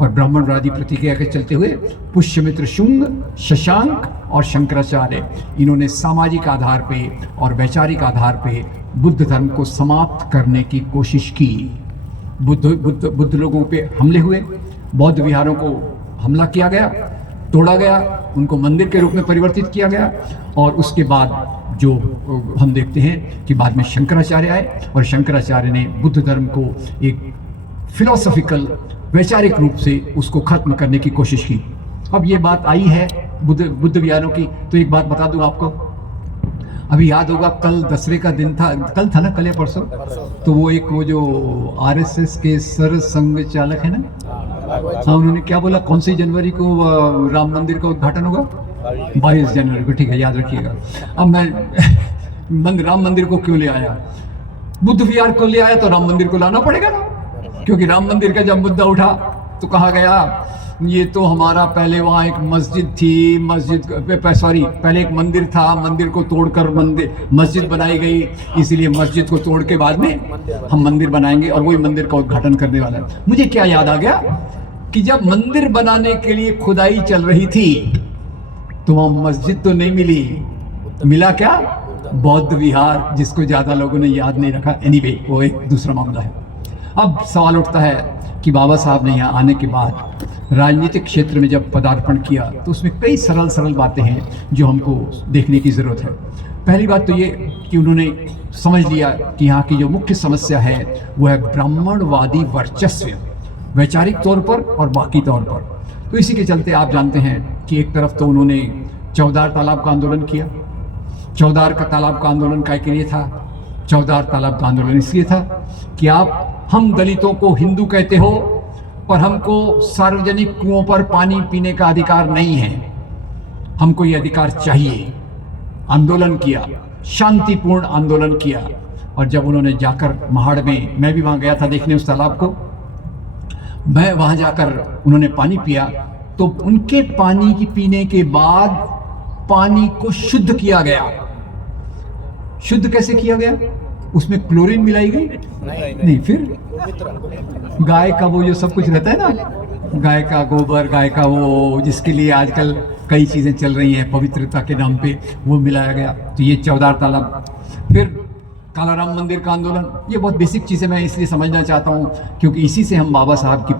और ब्राह्मणवादी प्रतिक्रिया के चलते हुए पुष्यमित्र शुंग, शशांक और शंकराचार्य, इन्होंने सामाजिक आधार पे और वैचारिक आधार पे बुद्ध धर्म को समाप्त करने की कोशिश की। बुद्ध लोगों पे हमले हुए, बौद्ध विहारों को हमला किया गया, तोड़ा गया, उनको मंदिर के रूप में परिवर्तित किया गया। और उसके बाद जो हम देखते हैं कि बाद में शंकराचार्य आए, और शंकराचार्य ने बुद्ध धर्म को एक फिलोसॉफिकल, वैचारिक रूप से उसको खत्म करने की कोशिश की। अब ये बात आई है बुद्ध विहारों की, तो एक बात बता दूं आपको। अभी याद होगा, कल दसरे का दिन था, कल था ना, कल या परसों, तो वो जो आरएसएस के सर संघ चालक है ना, हाँ, उन्होंने क्या बोला, कौन सी जनवरी को राम मंदिर का उद्घाटन होगा? 22 जनवरी को। ठीक है, याद रखिएगा। अब मैं राम मंदिर को क्यों ले आया? बुद्ध विहार को ले आया तो राम मंदिर को लाना पड़ेगा ना, क्योंकि राम मंदिर का जब मुद्दा उठा तो कहा गया ये तो हमारा पहले वहाँ एक मस्जिद थी, पहले एक मंदिर था, मंदिर को तोड़कर मस्जिद बनाई गई, इसीलिए मस्जिद को तोड़ के बाद में हम मंदिर बनाएंगे और वही मंदिर का उद्घाटन करने वाला है। मुझे क्या याद आ गया कि जब मंदिर बनाने के लिए खुदाई चल रही थी तो वहाँ मस्जिद तो नहीं मिली, मिला क्या? बौद्ध विहार, जिसको ज्यादा लोगों ने याद नहीं रखा। एनीवे, वो एक दूसरा मामला है। अब सवाल उठता है कि बाबा साहब ने यहाँ आने के बाद राजनीतिक क्षेत्र में जब पदार्पण किया तो उसमें कई सरल बातें हैं जो हमको देखने की ज़रूरत है। पहली बात तो ये कि उन्होंने समझ लिया कि यहाँ की जो मुख्य समस्या है वो है ब्राह्मणवादी वर्चस्व, वैचारिक तौर पर और बाकी तौर पर। तो इसी के चलते आप जानते हैं कि एक तरफ तो उन्होंने चौदार तालाब का आंदोलन किया। चौदार का तालाब का आंदोलन काय के लिए था? चौदार तालाब का आंदोलन इसलिए था कि हम दलितों को हिंदू कहते हो, पर हमको सार्वजनिक कुओं पर पानी पीने का अधिकार नहीं है, हमको ये अधिकार चाहिए। आंदोलन किया, शांतिपूर्ण आंदोलन किया। और जब उन्होंने जाकर महाड़ में, मैं भी वहां गया था देखने उस तालाब को, मैं वहां जाकर उन्होंने पानी पिया, तो उनके पानी की पीने के बाद पानी को शुद्ध किया गया। शुद्ध कैसे किया गया? उसमें क्लोरीन मिलाई गई? नहीं। फिर गाय का वो जो सब कुछ रहता है ना, गाय का गोबर, गाय का वो जिसके लिए आजकल कई चीजें चल रही हैं पवित्रता के नाम पे, वो मिलाया गया। तो ये चौदार तालाब। फिर कालाराम मंदिर का आंदोलन, ये बहुत बेसिक चीजें मैं इसलिए समझना चाहता हूँ क्योंकि इसी से हम बाबा साहब की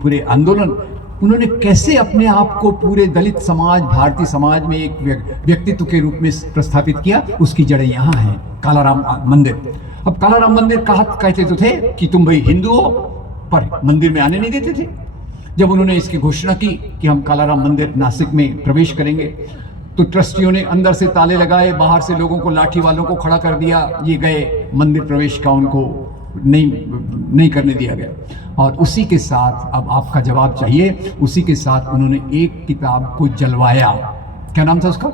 पूरे आंदोलन, उन्होंने कैसे अपने आप को पूरे दलित समाज, भारतीय समाज में एक व्यक्तित्व के रूप में प्रस्थापित किया, उसकी जड़ें यहाँ हैं। कालाराम मंदिर। अब कालाराम मंदिर कहते तो थे कि तुम भाई हिंदू हो, पर मंदिर में आने नहीं देते थे। जब उन्होंने इसकी घोषणा की कि हम कालाराम मंदिर नासिक में प्रवेश करेंगे, तो ट्रस्टियों ने अंदर से ताले लगाए, बाहर से लोगों को, लाठी वालों को खड़ा कर दिया। ये गए, मंदिर प्रवेश का उनको नहीं करने दिया गया। और उसी के साथ, अब आपका जवाब चाहिए, उसी के साथ उन्होंने एक किताब को जलवाया। क्या नाम था उसका?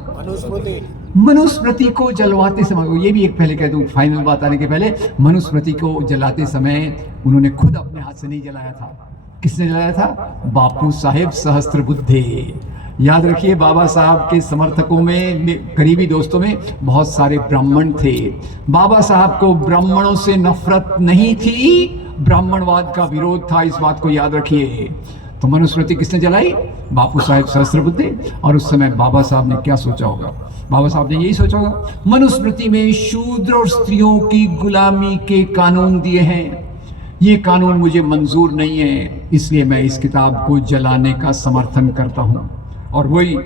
मनुस्मृति को जलवाते समय, ये भी एक पहले कह दूं, फाइनल बात आने के पहले, मनुस्मृति को जलाते समय उन्होंने खुद अपने हाथ से नहीं जलाया था। किसने जलाया था? बापू साहेब सहस्त्रबुद्धे। याद रखिए, बाबा साहब के समर्थकों में, करीबी दोस्तों में बहुत सारे ब्राह्मण थे। बाबा साहब को ब्राह्मणों से नफरत नहीं थी, ब्राह्मणवाद का विरोध था, इस बात को याद रखिए। तो मनुस्मृति किसने जलाई? बापू साहेब सहस्त्रबुद्धे। और उस समय बाबा साहब ने क्या सोचा होगा? बाबा साहब ने यही सोचा होगा, मनुस्मृति में शूद्र और स्त्रियों की गुलामी के कानून दिए हैं, ये कानून मुझे मंजूर नहीं है, इसलिए मैं इस किताब को जलाने का समर्थन करता हूं। और वही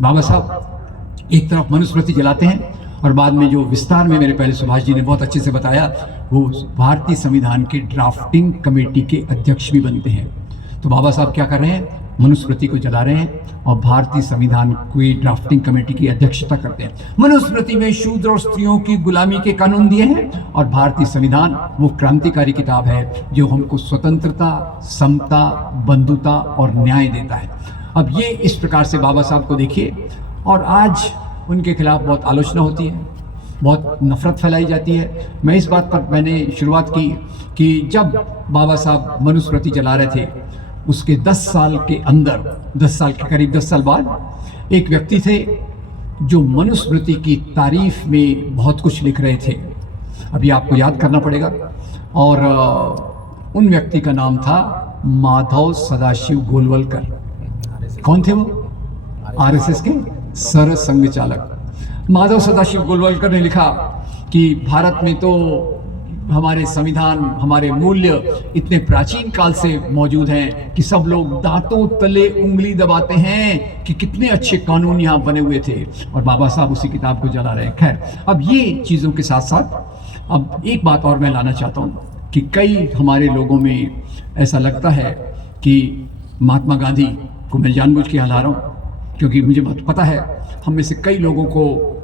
बाबा साहब एक तरफ मनुस्मृति जलाते हैं, और बाद में जो विस्तार में मेरे पहले सुभाष जी ने बहुत अच्छे से बताया, वो भारतीय संविधान के ड्राफ्टिंग कमेटी के अध्यक्ष भी बनते हैं। तो बाबा साहब क्या कर रहे हैं? मनुस्मृति को जला रहे हैं और भारतीय संविधान की ड्राफ्टिंग कमेटी की अध्यक्षता करते हैं। मनुस्मृति में शूद्र और स्त्रियों की गुलामी के कानून दिए हैं, और भारतीय संविधान वो क्रांतिकारी किताब है जो हमको स्वतंत्रता, समता, बंधुता और न्याय देता है। अब ये इस प्रकार से बाबा साहब को देखिए, और आज उनके खिलाफ बहुत आलोचना होती है, बहुत नफरत फैलाई जाती है। मैं इस बात पर मैंने शुरुआत की कि जब बाबा साहब मनुस्मृति जला रहे थे, उसके 10 साल के अंदर, 10 साल के करीब 10 साल बाद, एक व्यक्ति थे जो मनुस्मृति की तारीफ में बहुत कुछ लिख रहे थे। अभी आपको याद करना पड़ेगा। और उन व्यक्ति का नाम था माधव सदाशिव गोलवलकर। कौन थे वो? आरएसएस के सर संघ चालक माधव सदाशिव गोलवलकर ने लिखा कि भारत में तो हमारे संविधान, हमारे मूल्य इतने प्राचीन काल से मौजूद हैं कि सब लोग दांतों तले उंगली दबाते हैं कि कितने अच्छे कानून यहाँ बने हुए थे। और बाबा साहब उसी किताब को जला रहे हैं। खैर, अब ये चीज़ों के साथ साथ अब एक बात और मैं लाना चाहता हूँ कि कई हमारे लोगों में ऐसा लगता है कि महात्मा गांधी को मैं जानबूझ के यहाँ ला रहा हूँ, क्योंकि मुझे पता है हम में से कई लोगों को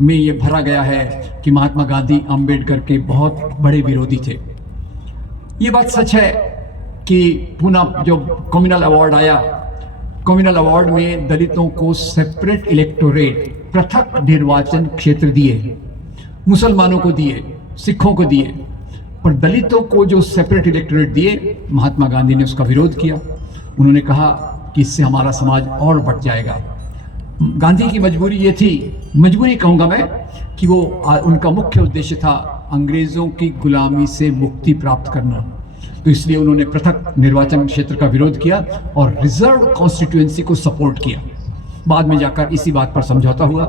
में ये भरा गया है कि महात्मा गांधी अंबेडकर के बहुत बड़े विरोधी थे। ये बात सच है कि पूना जो कम्युनल अवार्ड आया, कम्युनल अवार्ड में दलितों को सेपरेट इलेक्टोरेट, पृथक निर्वाचन क्षेत्र दिए, मुसलमानों को दिए, सिखों को दिए, पर दलितों को जो सेपरेट इलेक्टोरेट दिए, महात्मा गांधी ने उसका विरोध किया। उन्होंने कहा कि इससे हमारा समाज और बढ़ जाएगा। गांधी की मजबूरी ये थी, मजबूरी कहूँगा मैं, कि वो उनका मुख्य उद्देश्य था अंग्रेज़ों की गुलामी से मुक्ति प्राप्त करना। तो इसलिए उन्होंने पृथक निर्वाचन क्षेत्र का विरोध किया और रिजर्व कॉन्स्टिट्यूएंसी को सपोर्ट किया। बाद में जाकर इसी बात पर समझौता हुआ,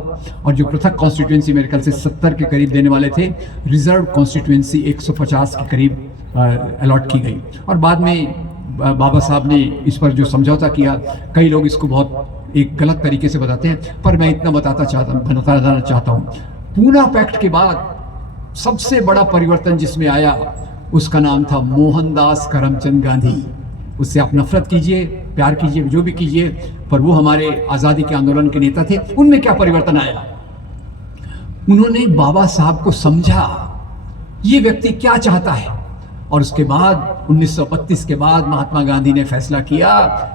और जो पृथक कॉन्स्टिट्यूएंसी मेरे ख्याल से 70 के करीब देने वाले थे, रिजर्व कॉन्स्टिट्यूएंसी 150 के करीब अलॉट की गई। और बाद में बाबा साहब ने इस पर जो समझौता किया, कई लोग इसको बहुत एक गलत तरीके से बताते हैं, पर मैं इतना बताना चाहता हूँ, पूना पैक्ट के बाद सबसे बड़ा परिवर्तन जिसमें आया, उसका नाम था मोहनदास करमचंद गांधी। उससे आप नफरत कीजिए, प्यार कीजिए, जो भी कीजिए, पर वो हमारे आज़ादी के आंदोलन के नेता थे। उनमें क्या परिवर्तन आया? उन्होंने बाबा साहब को समझा, ये व्यक्ति क्या चाहता है। और उसके बाद 1932 के बाद महात्मा गांधी ने फैसला किया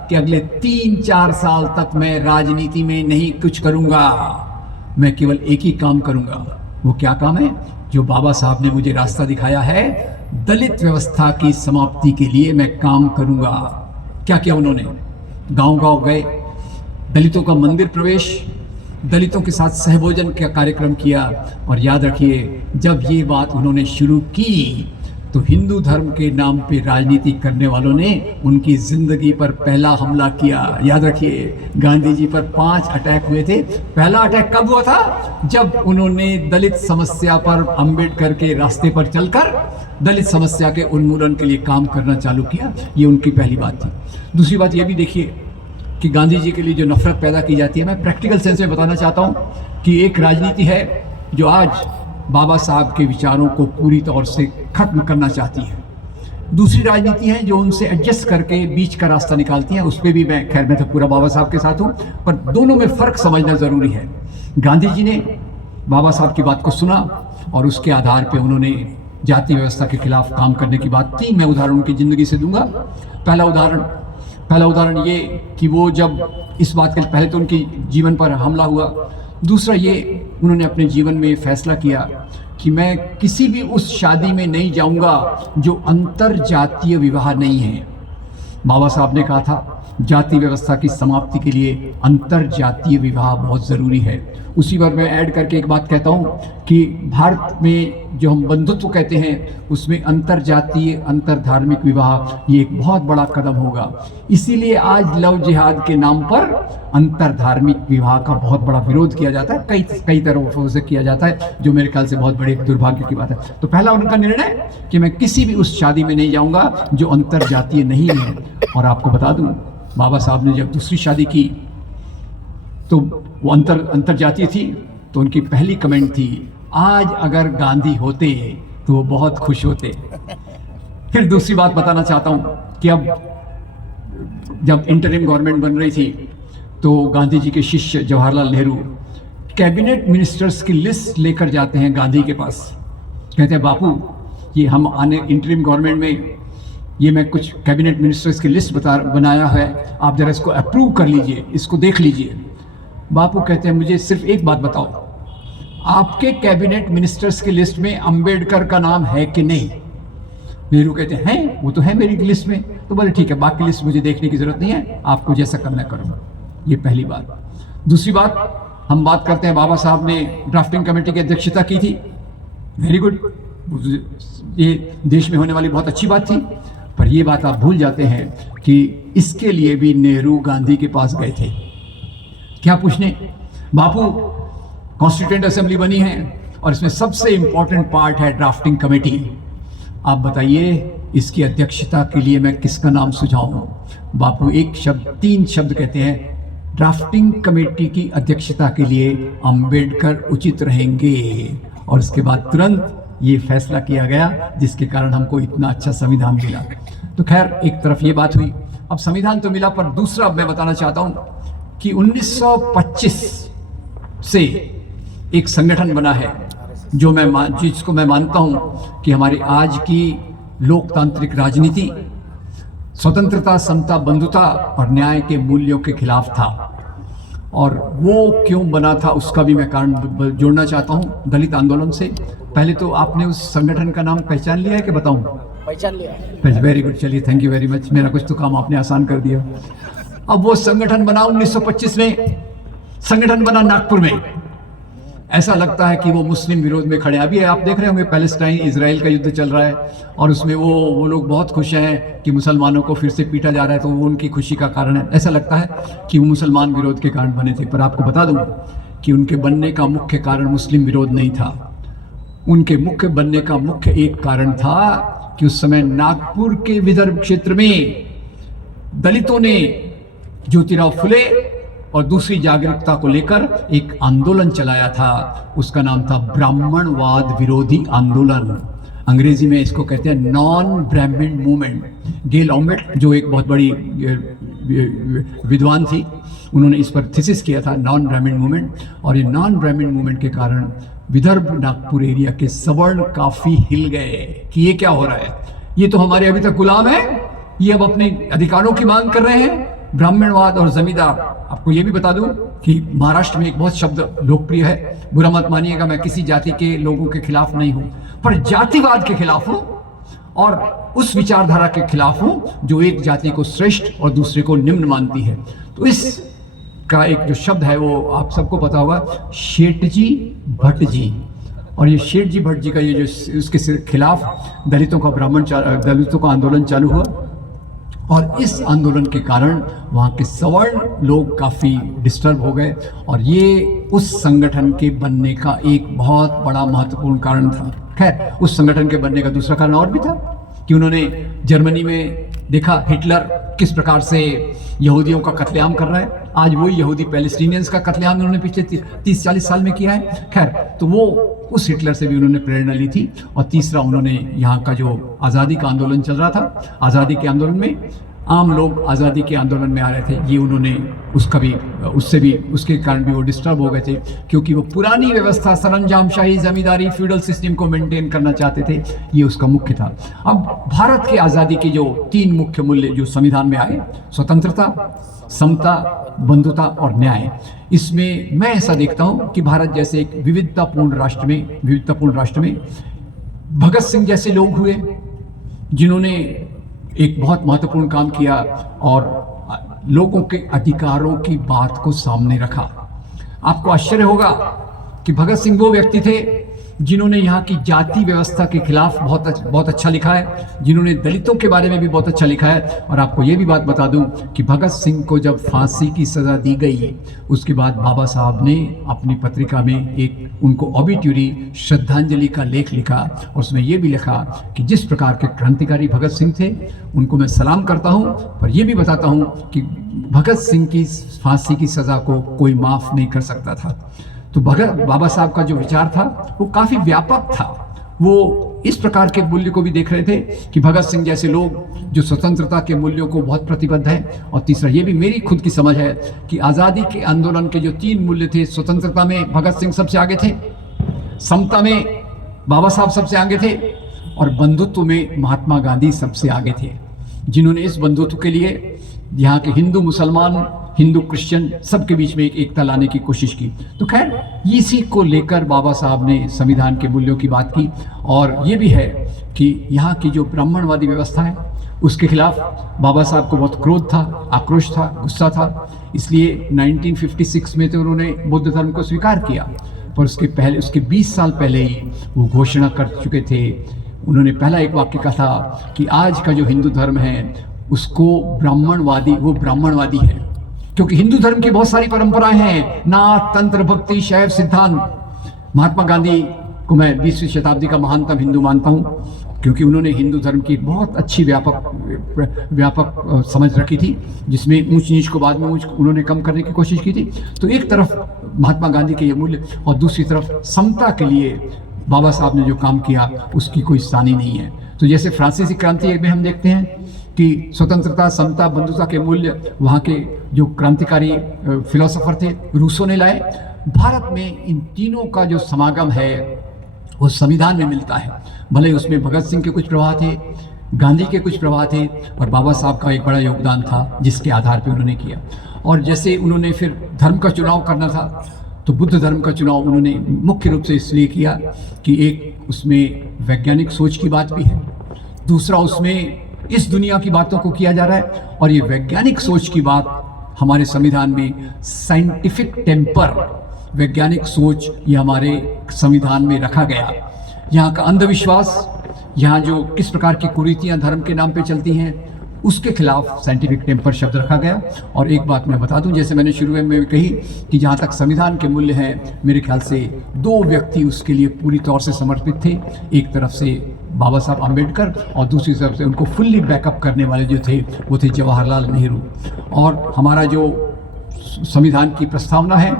कि अगले 3-4 साल तक मैं राजनीति में नहीं कुछ करूंगा, मैं केवल एक ही काम करूंगा। वो क्या काम है? जो बाबा साहब ने मुझे रास्ता दिखाया है, दलित व्यवस्था की समाप्ति के लिए मैं काम करूंगा। क्या किया उन्होंने? गांव-गांव गए, दलितों का मंदिर प्रवेश, दलितों के साथ सहभोजन का कार्यक्रम किया। और याद रखिए, जब ये बात उन्होंने शुरू की तो हिंदू धर्म के नाम पे राजनीति करने वालों ने उनकी जिंदगी पर पहला हमला किया। याद रखिए, गांधी जी पर 5 अटैक हुए थे। पहला अटैक कब हुआ था? जब उन्होंने दलित समस्या पर अंबेडकर के रास्ते पर चलकर दलित समस्या के उन्मूलन के लिए काम करना चालू किया। ये उनकी पहली बात थी। दूसरी बात ये भी देखिए कि गांधी जी के लिए जो नफरत पैदा की जाती है, मैं प्रैक्टिकल सेंस में बताना चाहता हूँ कि एक राजनीति है जो आज बाबा साहब के विचारों को पूरी तौर से खत्म करना चाहती है। दूसरी राजनीति है जो उनसे एडजस्ट करके बीच का रास्ता निकालती है। उस पर भी मैं तो पूरा बाबा साहब के साथ हूँ, पर दोनों में फ़र्क समझना ज़रूरी है। गांधी जी ने बाबा साहब की बात को सुना और उसके आधार पे उन्होंने जाति व्यवस्था के खिलाफ काम करने की बात की। मैं उदाहरण उनकी ज़िंदगी से दूंगा। पहला उदाहरण ये कि वो जब इस बात के पहले तो उनकी जीवन पर हमला हुआ, दूसरा ये उन्होंने अपने जीवन में फैसला किया कि मैं किसी भी उस शादी में नहीं जाऊंगा जो अंतर जातीय विवाह नहीं है। बाबा साहब ने कहा था जाति व्यवस्था की समाप्ति के लिए अंतर जातीय विवाह बहुत ज़रूरी है। उसी पर मैं ऐड करके एक बात कहता हूँ कि भारत में जो हम बंधुत्व कहते हैं उसमें अंतर जातीय अंतर धार्मिक विवाह ये एक बहुत बड़ा कदम होगा। इसीलिए आज लव जिहाद के नाम पर अंतर धार्मिक विवाह का बहुत बड़ा विरोध किया जाता है, कई तरह से किया जाता है, जो मेरे ख्याल से बहुत बड़े दुर्भाग्य की बात है। तो पहला उनका निर्णय कि मैं किसी भी उस शादी में नहीं जाऊंगा जो अंतर जातीय नहीं है। और आपको बता दूं, बाबा साहब ने जब दूसरी शादी की तो वो अंतर जातीय थी, तो उनकी पहली कमेंट थी, आज अगर गांधी होते तो वो बहुत खुश होते। फिर दूसरी बात बताना चाहता हूँ कि अब जब इंटरिम गवर्नमेंट बन रही थी तो गांधी जी के शिष्य जवाहरलाल नेहरू कैबिनेट मिनिस्टर्स की लिस्ट लेकर जाते हैं गांधी के पास। कहते हैं, बापू ये हम आने इंटरिम गवर्नमेंट में ये मैं कुछ कैबिनेट मिनिस्टर्स की लिस्ट बनाया है, आप जरा इसको अप्रूव कर लीजिए, इसको देख लीजिए। बापू कहते हैं, मुझे सिर्फ एक बात बताओ, आपके कैबिनेट मिनिस्टर्स की लिस्ट में अंबेडकर का नाम है कि नहीं? नेहरू कहते हैं, वो तो है मेरी लिस्ट में। तो बोले ठीक है, बाकी लिस्ट मुझे देखने की जरूरत नहीं है, आपको जैसा करना करो। ये पहली बात। दूसरी बात, हम बात करते हैं बाबा साहब ने ड्राफ्टिंग कमेटी की अध्यक्षता की थी, वेरी गुड, ये देश में होने वाली बहुत अच्छी बात थी। पर ये बात आप भूल जाते हैं कि इसके लिए भी नेहरू गांधी के पास गए थे। क्या पूछने? बापू कॉन्स्टिट्यूएंट असेंबली बनी है और इसमें सबसे इंपॉर्टेंट पार्ट है ड्राफ्टिंग कमेटी, आप बताइए इसकी अध्यक्षता के लिए मैं किसका नाम सुझाऊं? बापू 3 शब्द कहते हैं, ड्राफ्टिंग कमेटी की अध्यक्षता के लिए अंबेडकर उचित रहेंगे। और उसके बाद तुरंत ये फैसला किया गया जिसके कारण हमको इतना अच्छा संविधान मिला। तो खैर, एक तरफ ये बात हुई। अब संविधान तो मिला, पर दूसरा मैं बताना चाहता हूं कि 1925 से एक संगठन बना है जिसको मैं मानता हूं कि हमारी आज की लोकतांत्रिक राजनीति स्वतंत्रता, समता, बंधुता और न्याय के मूल्यों के खिलाफ था। और वो क्यों बना था उसका भी मैं कारण जोड़ना चाहता हूं दलित आंदोलन से। पहले तो आपने उस संगठन का नाम पहचान लिया है कि बताऊं? पहचान लिया। वेरी गुड, चलिए थैंक यू वेरी मच, मेरा कुछ तो काम आपने आसान कर दिया। अब वो संगठन बना 1925 में, संगठन बना नागपुर में। ऐसा लगता है कि वो मुस्लिम विरोध में खड़े हैं। अभी आप देख रहे होंगे पैलेस्टाइन इजराइल का युद्ध चल रहा है और उसमें वो लोग बहुत खुश हैं कि मुसलमानों को फिर से पीटा जा रहा है, तो वो उनकी खुशी का कारण है। ऐसा लगता है कि वो मुसलमान विरोध के कारण बने थे, पर आपको बता दूं कि उनके बनने का मुख्य कारण मुस्लिम विरोध नहीं था। उनके बनने का मुख्य एक कारण था कि उस समय नागपुर के विदर्भ क्षेत्र में दलितों ने ज्योतिराव फुले और दूसरी जागरूकता को लेकर एक आंदोलन चलाया था। उसका नाम था ब्राह्मणवाद विरोधी आंदोलन। अंग्रेजी में इसको कहते हैं नॉन ब्राह्मण मूवमेंट। गेल ऑमेट जो एक बहुत बड़ी विद्वान थी, उन्होंने इस पर थीसिस किया था, नॉन ब्राह्मण मूवमेंट। और ये नॉन ब्राह्मण मूवमेंट के कारण विदर्भ नागपुर एरिया के सवर्ण काफी हिल गए कि ये क्या हो रहा है। ये तो हमारे अभी तक गुलाम है, ये अब अपने अधिकारों की मांग कर रहे हैं। ब्राह्मणवाद और जमींदार, आपको ये भी बता दूं कि महाराष्ट्र में एक बहुत शब्द लोकप्रिय है, बुरा मत मानिएगा, मैं किसी जाति के लोगों के खिलाफ नहीं हूं, पर जातिवाद के खिलाफ हूं और उस विचारधारा के खिलाफ हूं जो एक जाति को श्रेष्ठ और दूसरे को निम्न मानती है। तो इस का एक जो शब्द है वो आप सबको पता होगा, शेठजी भट्ट जी। और ये शेठजी भट्ट जी का ये जो उसके खिलाफ दलितों का आंदोलन चालू हुआ और इस आंदोलन के कारण वहाँ के सवर्ण लोग काफ़ी डिस्टर्ब हो गए और ये उस संगठन के बनने का एक बहुत बड़ा महत्वपूर्ण कारण था। खैर, उस संगठन के बनने का दूसरा कारण और भी था कि उन्होंने जर्मनी में देखा हिटलर किस प्रकार से यहूदियों का कत्लेआम कर रहा है। आज वही यहूदी पैलेस्टीनियंस का कत्लेआम उन्होंने पिछले 30-40 साल में किया है। खैर, तो वो उस हिटलर से भी उन्होंने प्रेरणा ली थी। और तीसरा, उन्होंने यहाँ का जो आज़ादी का आंदोलन चल रहा था, आज़ादी के आंदोलन में आम लोग आज़ादी के आंदोलन में आ रहे थे, ये उन्होंने उसके कारण भी वो डिस्टर्ब हो गए थे, क्योंकि वो पुरानी व्यवस्था सरंजामशाही जमींदारी फ्यूडल सिस्टम को मेंटेन करना चाहते थे, ये उसका मुख्य था। अब भारत की आज़ादी के जो 3 मुख्य मूल्य जो संविधान में आए, स्वतंत्रता, समता, बंधुता और न्याय, इसमें मैं ऐसा देखता हूँ कि भारत जैसे एक विविधतापूर्ण राष्ट्र में भगत सिंह जैसे लोग हुए जिन्होंने एक बहुत महत्वपूर्ण काम किया और लोगों के अधिकारों की बात को सामने रखा। आपको आश्चर्य होगा कि भगत सिंह वो व्यक्ति थे जिन्होंने यहाँ की जाति व्यवस्था के खिलाफ बहुत अच्छा लिखा है, जिन्होंने दलितों के बारे में भी बहुत अच्छा लिखा है। और आपको ये भी बात बता दूं कि भगत सिंह को जब फांसी की सज़ा दी गई, उसके बाद बाबा साहब ने अपनी पत्रिका में एक उनको ऑबिट्यूरी श्रद्धांजलि का लेख लिखा और उसमें ये भी लिखा कि जिस प्रकार के क्रांतिकारी भगत सिंह थे उनको मैं सलाम करता हूँ, पर यह भी बताता हूँ कि भगत सिंह की फांसी की सज़ा को कोई माफ़ नहीं कर सकता था। तो बाबा साहब का जो विचार था वो काफ़ी व्यापक था। वो इस प्रकार के मूल्य को भी देख रहे थे कि भगत सिंह जैसे लोग जो स्वतंत्रता के मूल्यों को बहुत प्रतिबद्ध हैं। और तीसरा, ये भी मेरी खुद की समझ है कि आज़ादी के आंदोलन के जो 3 मूल्य थे, स्वतंत्रता में भगत सिंह सबसे आगे थे, समता में बाबा साहब सबसे आगे थे और बंधुत्व में महात्मा गांधी सबसे आगे थे, जिन्होंने इस बंधुत्व के लिए यहाँ के हिंदू मुसलमान, हिंदू क्रिश्चियन सबके बीच में एक एकता लाने की कोशिश की। तो खैर, इसी को लेकर बाबा साहब ने संविधान के मूल्यों की बात की। और ये भी है कि यहाँ की जो ब्राह्मणवादी व्यवस्था है उसके खिलाफ बाबा साहब को बहुत क्रोध था, आक्रोश था, गुस्सा था। इसलिए 1956 में तो उन्होंने बुद्ध धर्म को स्वीकार किया, पर उसके 20 साल पहले ही वो घोषणा कर चुके थे। उन्होंने पहला एक वाक्य कहा था कि आज का जो हिंदू धर्म है उसको ब्राह्मणवादी है, क्योंकि हिंदू धर्म की बहुत सारी परंपराएं हैं, नाथ, तंत्र, भक्ति, शैव सिद्धांत। महात्मा गांधी को मैं 20वीं शताब्दी का महानतम हिंदू मानता हूँ, क्योंकि उन्होंने हिंदू धर्म की बहुत अच्छी व्यापक समझ रखी थी, जिसमें ऊंच नीच को बाद में उन्होंने कम करने की कोशिश की थी। तो एक तरफ महात्मा गांधी के ये मूल्य और दूसरी तरफ समता के लिए बाबा साहब ने जो काम किया उसकी कोई सानी नहीं है। तो जैसे फ्रांसीसी क्रांति में हम देखते हैं कि स्वतंत्रता, समता, बंधुता के मूल्य वहाँ के जो क्रांतिकारी फिलोसोफर थे रूसो ने लाए। भारत में इन तीनों का जो समागम है वो संविधान में मिलता है। भले उसमें भगत सिंह के कुछ प्रभाव थे, गांधी के कुछ प्रभाव थे, और बाबा साहब का एक बड़ा योगदान था जिसके आधार पर उन्होंने किया। और जैसे उन्होंने फिर धर्म का चुनाव करना था तो बुद्ध धर्म का चुनाव उन्होंने मुख्य रूप से इसलिए किया कि एक उसमें वैज्ञानिक सोच की बात भी है, दूसरा उसमें इस दुनिया की बातों को किया जा रहा है, और ये वैज्ञानिक सोच की बात हमारे संविधान में साइंटिफिक टेम्पर, वैज्ञानिक सोच, ये हमारे संविधान में रखा गया। यहाँ का अंधविश्वास, यहाँ जो किस प्रकार की कुरीतियाँ धर्म के नाम पे चलती हैं, उसके खिलाफ साइंटिफिक टेम्पर शब्द रखा गया। और एक बात मैं बता दूं, जैसे मैंने शुरू में कही कि जहाँ तक संविधान के मूल्य हैं, मेरे ख्याल से 2 व्यक्ति उसके लिए पूरी तौर से समर्पित थे। एक तरफ से बाबा साहब आम्बेडकर और दूसरी तरफ से उनको फुल्ली बैकअप करने वाले जो थे वो थे जवाहरलाल नेहरू। और हमारा जो संविधान की प्रस्तावना है,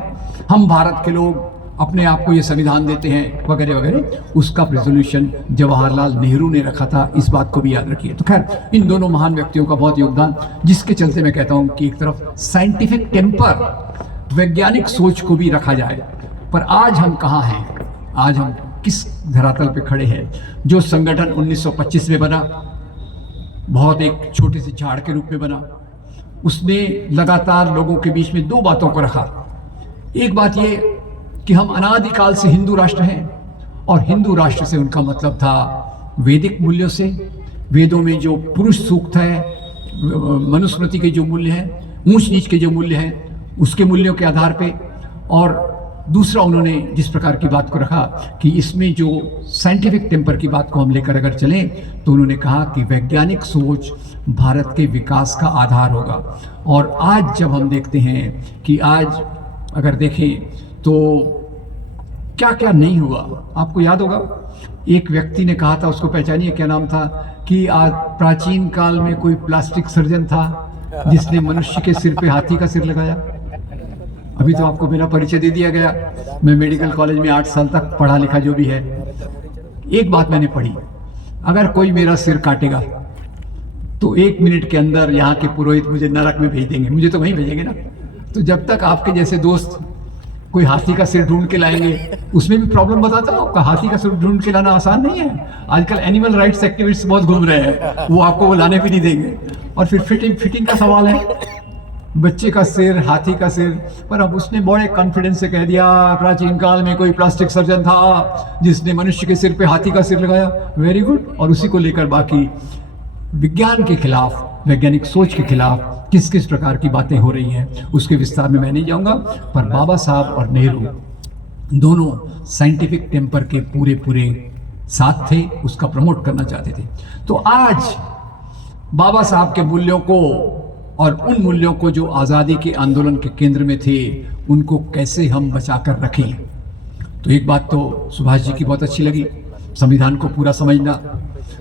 हम भारत के लोग अपने आप को ये संविधान देते हैं वगैरह वगैरह, उसका रेजोल्यूशन जवाहरलाल नेहरू ने रखा था। इस बात को भी याद रखिए। तो खैर, इन दोनों महान व्यक्तियों का बहुत योगदान, जिसके चलते मैं कहता हूँ कि एक तरफ साइंटिफिक टेम्पर, वैज्ञानिक सोच को भी रखा जाए। पर आज हम कहाँ हैं? आज हम किस धरातल पे खड़े हैं? जो संगठन 1925 में बना, बहुत एक छोटे से झाड़ के रूप में बना। उसने लगातार लोगों के बीच में दो बातों को रखा। एक बात ये कि हम अनादिकाल से हिंदू राष्ट्र हैं, और हिंदू राष्ट्र से उनका मतलब था वैदिक मूल्यों से, वेदों में जो पुरुष सूक्त है, मनुस्मृति के जो मूल्य हैं, ऊंच नीच के जो मूल्य हैं, उसके मूल्यों के आधार पे। और दूसरा उन्होंने जिस प्रकार की बात को रखा कि इसमें जो साइंटिफिक टेम्पर की बात को हम लेकर अगर चलें, तो उन्होंने कहा कि वैज्ञानिक सोच भारत के विकास का आधार होगा। और आज जब हम देखते हैं कि आज अगर देखें तो क्या क्या नहीं हुआ, आपको याद होगा एक व्यक्ति ने कहा था, उसको पहचानिए क्या नाम था, कि आज प्राचीन काल में कोई प्लास्टिक सर्जन था जिसने मनुष्य के सिर पे हाथी का सिर लगाया। अभी तो आपको मेरा परिचय दे दिया गया, मैं मेडिकल कॉलेज में 8 साल तक पढ़ा लिखा जो भी है। एक बात मैंने पढ़ी, अगर कोई मेरा सिर काटेगा तो 1 मिनट के अंदर यहाँ के पुरोहित मुझे नरक में भेज देंगे, मुझे तो वहीं भेजेंगे ना। तो जब तक आपके जैसे दोस्त कोई हाथी का सिर ढूंढ के लाएंगे, उसमें भी प्रॉब्लम बताता हूँ आपका, हाथी का सिर ढूंढ के लाना आसान नहीं है। आजकल एनिमल राइट्स एक्टिविस्ट बहुत घूम रहे हैं, वो आपको वो लाने भी नहीं देंगे। और फिर फिटिंग का सवाल है, बच्चे का सिर, हाथी का सिर। पर अब उसने बड़े कॉन्फिडेंस से कह दिया प्राचीन काल में कोई प्लास्टिक सर्जन था जिसने मनुष्य के सिर पे हाथी का सिर लगाया। Very good. और उसी को लेकर बाकी विज्ञान के खिलाफ, वैज्ञानिक सोच के खिलाफ किस किस प्रकार की बातें हो रही हैं, उसके विस्तार में मैं नहीं जाऊंगा। पर बाबा साहब और नेहरू दोनों साइंटिफिक टेम्पर के पूरे साथ थे, उसका प्रमोट करना चाहते थे। तो आज बाबा साहब के मूल्यों को और उन मूल्यों को जो आज़ादी के आंदोलन के केंद्र में थे, उनको कैसे हम बचा कर रखें। तो एक बात तो सुभाष जी की बहुत अच्छी लगी, संविधान को पूरा समझना।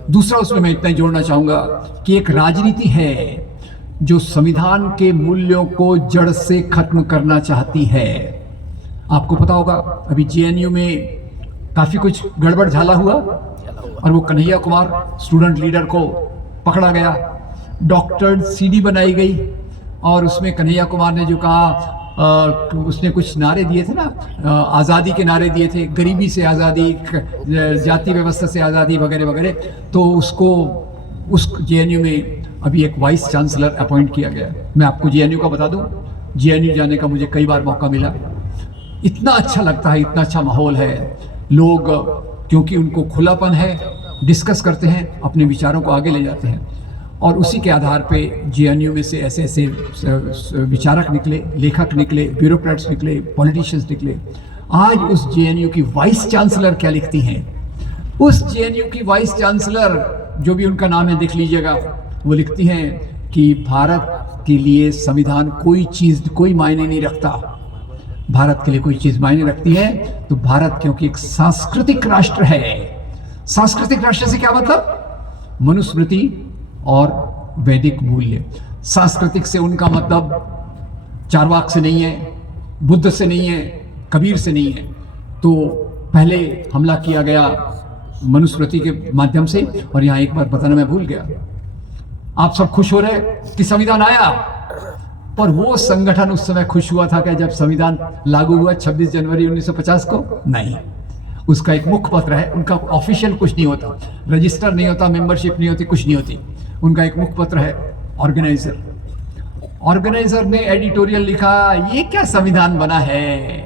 दूसरा उसमें मैं इतना ही जोड़ना चाहूँगा कि एक राजनीति है जो संविधान के मूल्यों को जड़ से खत्म करना चाहती है। आपको पता होगा अभी जेएनयू में काफ़ी कुछ गड़बड़ झाला हुआ, और वो कन्हैया कुमार स्टूडेंट लीडर को पकड़ा गया, डॉक्टर्ड सीडी बनाई गई, और उसमें कन्हैया कुमार ने जो कहा, उसने कुछ नारे दिए थे ना, आज़ादी के नारे दिए थे, गरीबी से आज़ादी, जाति व्यवस्था से आज़ादी वगैरह वगैरह। तो उसको उस जेएनयू में अभी एक वाइस चांसलर अपॉइंट किया गया। मैं आपको जेएनयू का बता दूं, जेएनयू जाने का मुझे कई बार मौका मिला। इतना अच्छा लगता है, इतना अच्छा माहौल है, लोग क्योंकि उनको खुलापन है, डिस्कस करते हैं, अपने विचारों को आगे ले जाते हैं। और उसी के आधार पे जेएनयू में से ऐसे ऐसे विचारक निकले, लेखक निकले, ब्यूरोक्रेट्स निकले, पॉलिटिशियंस निकले। आज उस जेएनयू की वाइस चांसलर क्या लिखती हैं, उस जेएनयू की वाइस चांसलर जो भी उनका नाम है देख लीजिएगा, वो लिखती हैं कि भारत के लिए संविधान कोई चीज़, कोई मायने नहीं रखता। भारत के लिए कोई चीज़ मायने रखती है तो भारत क्योंकि एक सांस्कृतिक राष्ट्र है। सांस्कृतिक राष्ट्र से क्या मतलब? मनुस्मृति और वैदिक मूल्य। सांस्कृतिक से उनका मतलब चारवाक से नहीं है, बुद्ध से नहीं है, कबीर से नहीं है। तो पहले हमला किया गया मनुस्मृति के माध्यम से। और यहाँ एक बार बताना मैं भूल गया, आप सब खुश हो रहे कि संविधान आया, पर वो संगठन उस समय खुश हुआ था क्या जब संविधान लागू हुआ 26 जनवरी 1950 को? नहीं। उसका एक मुखपत्र है, उनका ऑफिशियल कुछ नहीं होता, रजिस्टर नहीं होता, मेंबरशिप नहीं होती, कुछ नहीं होती। उनका एक मुखपत्र है, ऑर्गेनाइजर। ऑर्गेनाइजर ने एडिटोरियल लिखा, ये क्या संविधान बना है,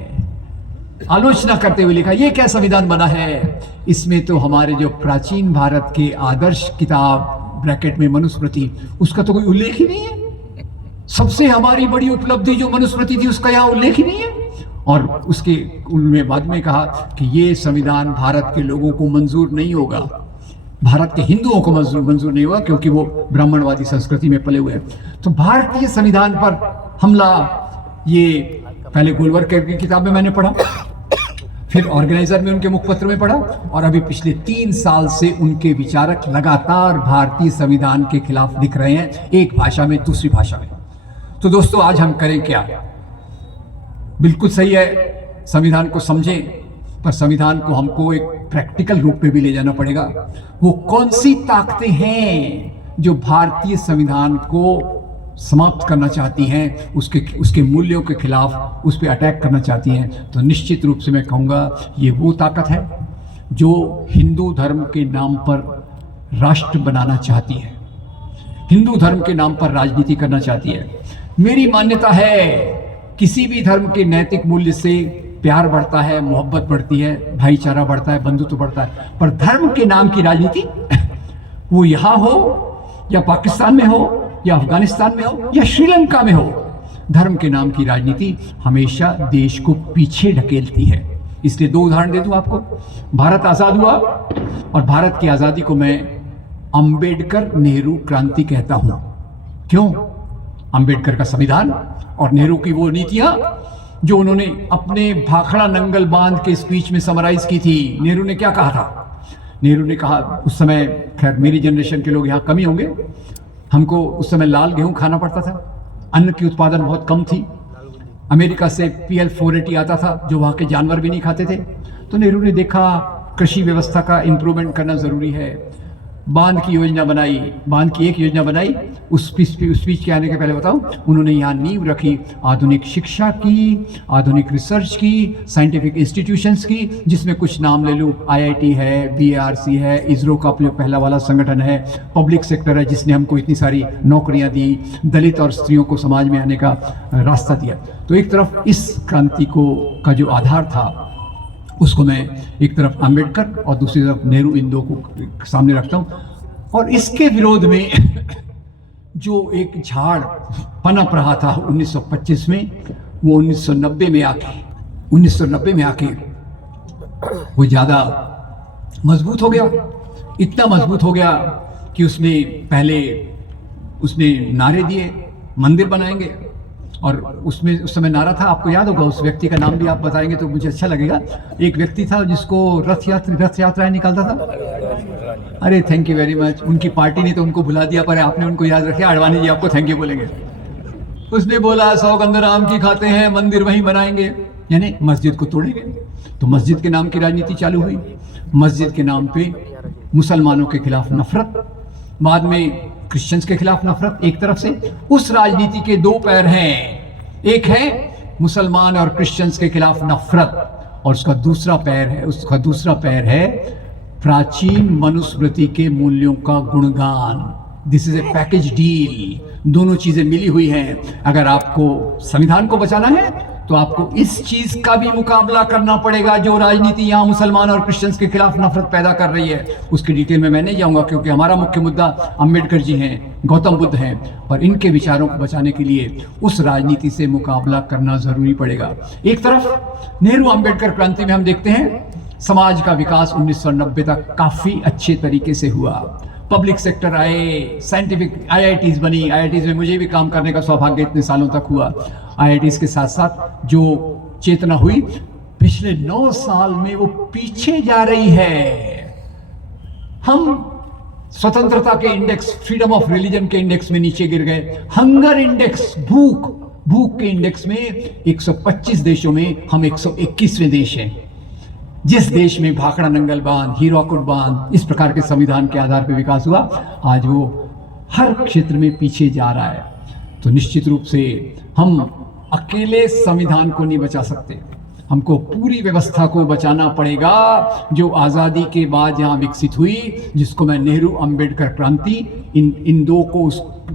आलोचना करते हुए लिखा, ये क्या संविधान बना है, इसमें तो हमारे जो प्राचीन भारत के आदर्श किताब ब्रैकेट में मनुस्मृति, उसका तो कोई उल्लेख ही नहीं है। सबसे हमारी बड़ी उपलब्धि जो मनुस्मृति थी उसका यहाँ उल्लेख ही नहीं है। और उसके उनमें बाद में कहा कि ये संविधान भारत के लोगों को मंजूर नहीं होगा, भारत के हिंदुओं को मंजूर नहीं होगा, क्योंकि वो ब्राह्मणवादी संस्कृति में पले हुए हैं। तो भारतीय संविधान पर हमला, ये पहले गोलवलकर की किताब में मैंने पढ़ा, फिर ऑर्गेनाइजर में उनके मुखपत्र में पढ़ा, और अभी पिछले 3 साल से उनके विचारक लगातार भारतीय संविधान के खिलाफ लिख रहे हैं, एक भाषा में दूसरी भाषा में। तो दोस्तों आज हम करें क्या? बिल्कुल सही है, संविधान को समझें, पर संविधान को हमको एक प्रैक्टिकल रूप में भी ले जाना पड़ेगा। वो कौन सी ताकतें हैं जो भारतीय संविधान को समाप्त करना चाहती हैं, उसके मूल्यों के खिलाफ उस पर अटैक करना चाहती हैं? तो निश्चित रूप से मैं कहूँगा ये वो ताकत है जो हिंदू धर्म के नाम पर राष्ट्र बनाना चाहती है। हिंदू धर्म के नाम पर राजनीति करना चाहती है। मेरी मान्यता है किसी भी धर्म के नैतिक मूल्य से प्यार बढ़ता है, मोहब्बत बढ़ती है, भाईचारा बढ़ता है, बंधुत्व बढ़ता है, पर धर्म के नाम की राजनीति वो यहाँ हो या पाकिस्तान में हो या अफगानिस्तान में हो या श्रीलंका में हो, धर्म के नाम की राजनीति हमेशा देश को पीछे ढकेलती है। इसलिए दो उदाहरण दे दूं आपको। भारत आजाद हुआ और भारत की आजादी को मैं अंबेडकर नेहरू क्रांति कहता हूं। क्यों? अंबेडकर का संविधान और नेहरू की वो नीतियां जो उन्होंने अपने भाखड़ा नंगल बांध के स्पीच में समराइज की थी। नेहरू ने क्या कहा था? नेहरू ने कहा, उस समय, खैर मेरी जनरेशन के लोग यहाँ कम ही होंगे, हमको उस समय लाल गेहूं खाना पड़ता था, अन्न की उत्पादन बहुत कम थी, अमेरिका से PL 480 आता था जो वहाँ के जानवर भी नहीं खाते थे। तो नेहरू ने देखा कृषि व्यवस्था का इम्प्रूवमेंट करना ज़रूरी है, बांध की योजना बनाई, बांध की एक योजना बनाई। उस स्पीच के आने के पहले बताऊं, उन्होंने यहाँ नींव रखी आधुनिक शिक्षा की, आधुनिक रिसर्च की, साइंटिफिक इंस्टीट्यूशंस की, जिसमें कुछ नाम ले लूँ, IIT है, BARC है, इसरो का जो पहला वाला संगठन है, पब्लिक सेक्टर है जिसने हमको इतनी सारी नौकरियां दी, दलित और स्त्रियों को समाज में आने का रास्ता दिया। तो एक तरफ इस क्रांति का जो आधार था उसको मैं एक तरफ अंबेडकर और दूसरी तरफ नेहरू, इन दो को सामने रखता हूँ। और इसके विरोध में जो एक झाड़ पनप रहा था 1925 में, वो 1990 में आके वो ज़्यादा मजबूत हो गया। इतना मजबूत हो गया कि उसने नारे दिए, मंदिर बनाएंगे, और उसमें उस समय नारा था, आपको याद होगा, उस व्यक्ति का नाम भी आप बताएंगे तो मुझे अच्छा लगेगा। एक व्यक्ति था जिसको रथ यात्राएं निकालता था। अरे थैंक यू वेरी मच। उनकी पार्टी ने तो उनको भुला दिया, पर आपने उनको याद रखा। आडवाणी जी आपको थैंक यू बोलेंगे। उसने बोला 100 गंदर आम की खाते हैं, मंदिर वहीं बनाएंगे, यानी मस्जिद को तोड़ेंगे। तो मस्जिद के नाम की राजनीति चालू हुई। मस्जिद के नाम पे मुसलमानों के खिलाफ नफरत, बाद में क्रिश्चियंस के खिलाफ नफरत। एक तरफ से उस राजनीति के दो पैर हैं, एक है मुसलमान और क्रिश्चियंस के खिलाफ नफरत, और उसका दूसरा पैर है प्राचीन मनुस्मृति के मूल्यों का गुणगान। This is a package deal. दोनों चीजें मिली हुई हैं। अगर आपको संविधान को बचाना है तो आपको इस चीज का भी मुकाबला करना पड़ेगा जो राजनीति यहाँ मुसलमान और क्रिश्चियंस के खिलाफ नफरत पैदा कर रही है। उसकी डिटेल में मैं नहीं जाऊंगा क्योंकि हमारा मुख्य मुद्दा अंबेडकर जी हैं, गौतम बुद्ध हैं, और इनके विचारों को बचाने के लिए उस राजनीति से मुकाबला करना जरूरी पड़ेगा। एक तरफ नेहरू अंबेडकर क्रांति में हम देखते हैं समाज का विकास 1990 तक काफी अच्छे तरीके से हुआ। पब्लिक सेक्टर आए, साइंटिफिक IITs बनी। IITs में मुझे भी काम करने का सौभाग्य इतने सालों तक हुआ। IITs के साथ साथ जो चेतना हुई पिछले 9 साल में वो पीछे जा रही है। हम स्वतंत्रता के इंडेक्स, फ्रीडम ऑफ रिलीजन के इंडेक्स में नीचे गिर गए। हंगर इंडेक्स, भूख के इंडेक्स में 125 देशों में हम 121वें देश हैं। जिस देश में भाखड़ा नंगल बांध, हीराकुड बांध, इस प्रकार के संविधान के आधार पर विकास हुआ, आज वो हर क्षेत्र में पीछे जा रहा है। तो निश्चित रूप से हम अकेले संविधान को नहीं बचा सकते, हमको पूरी व्यवस्था को बचाना पड़ेगा जो आज़ादी के बाद यहाँ विकसित हुई, जिसको मैं नेहरू अंबेडकर क्रांति इन दो को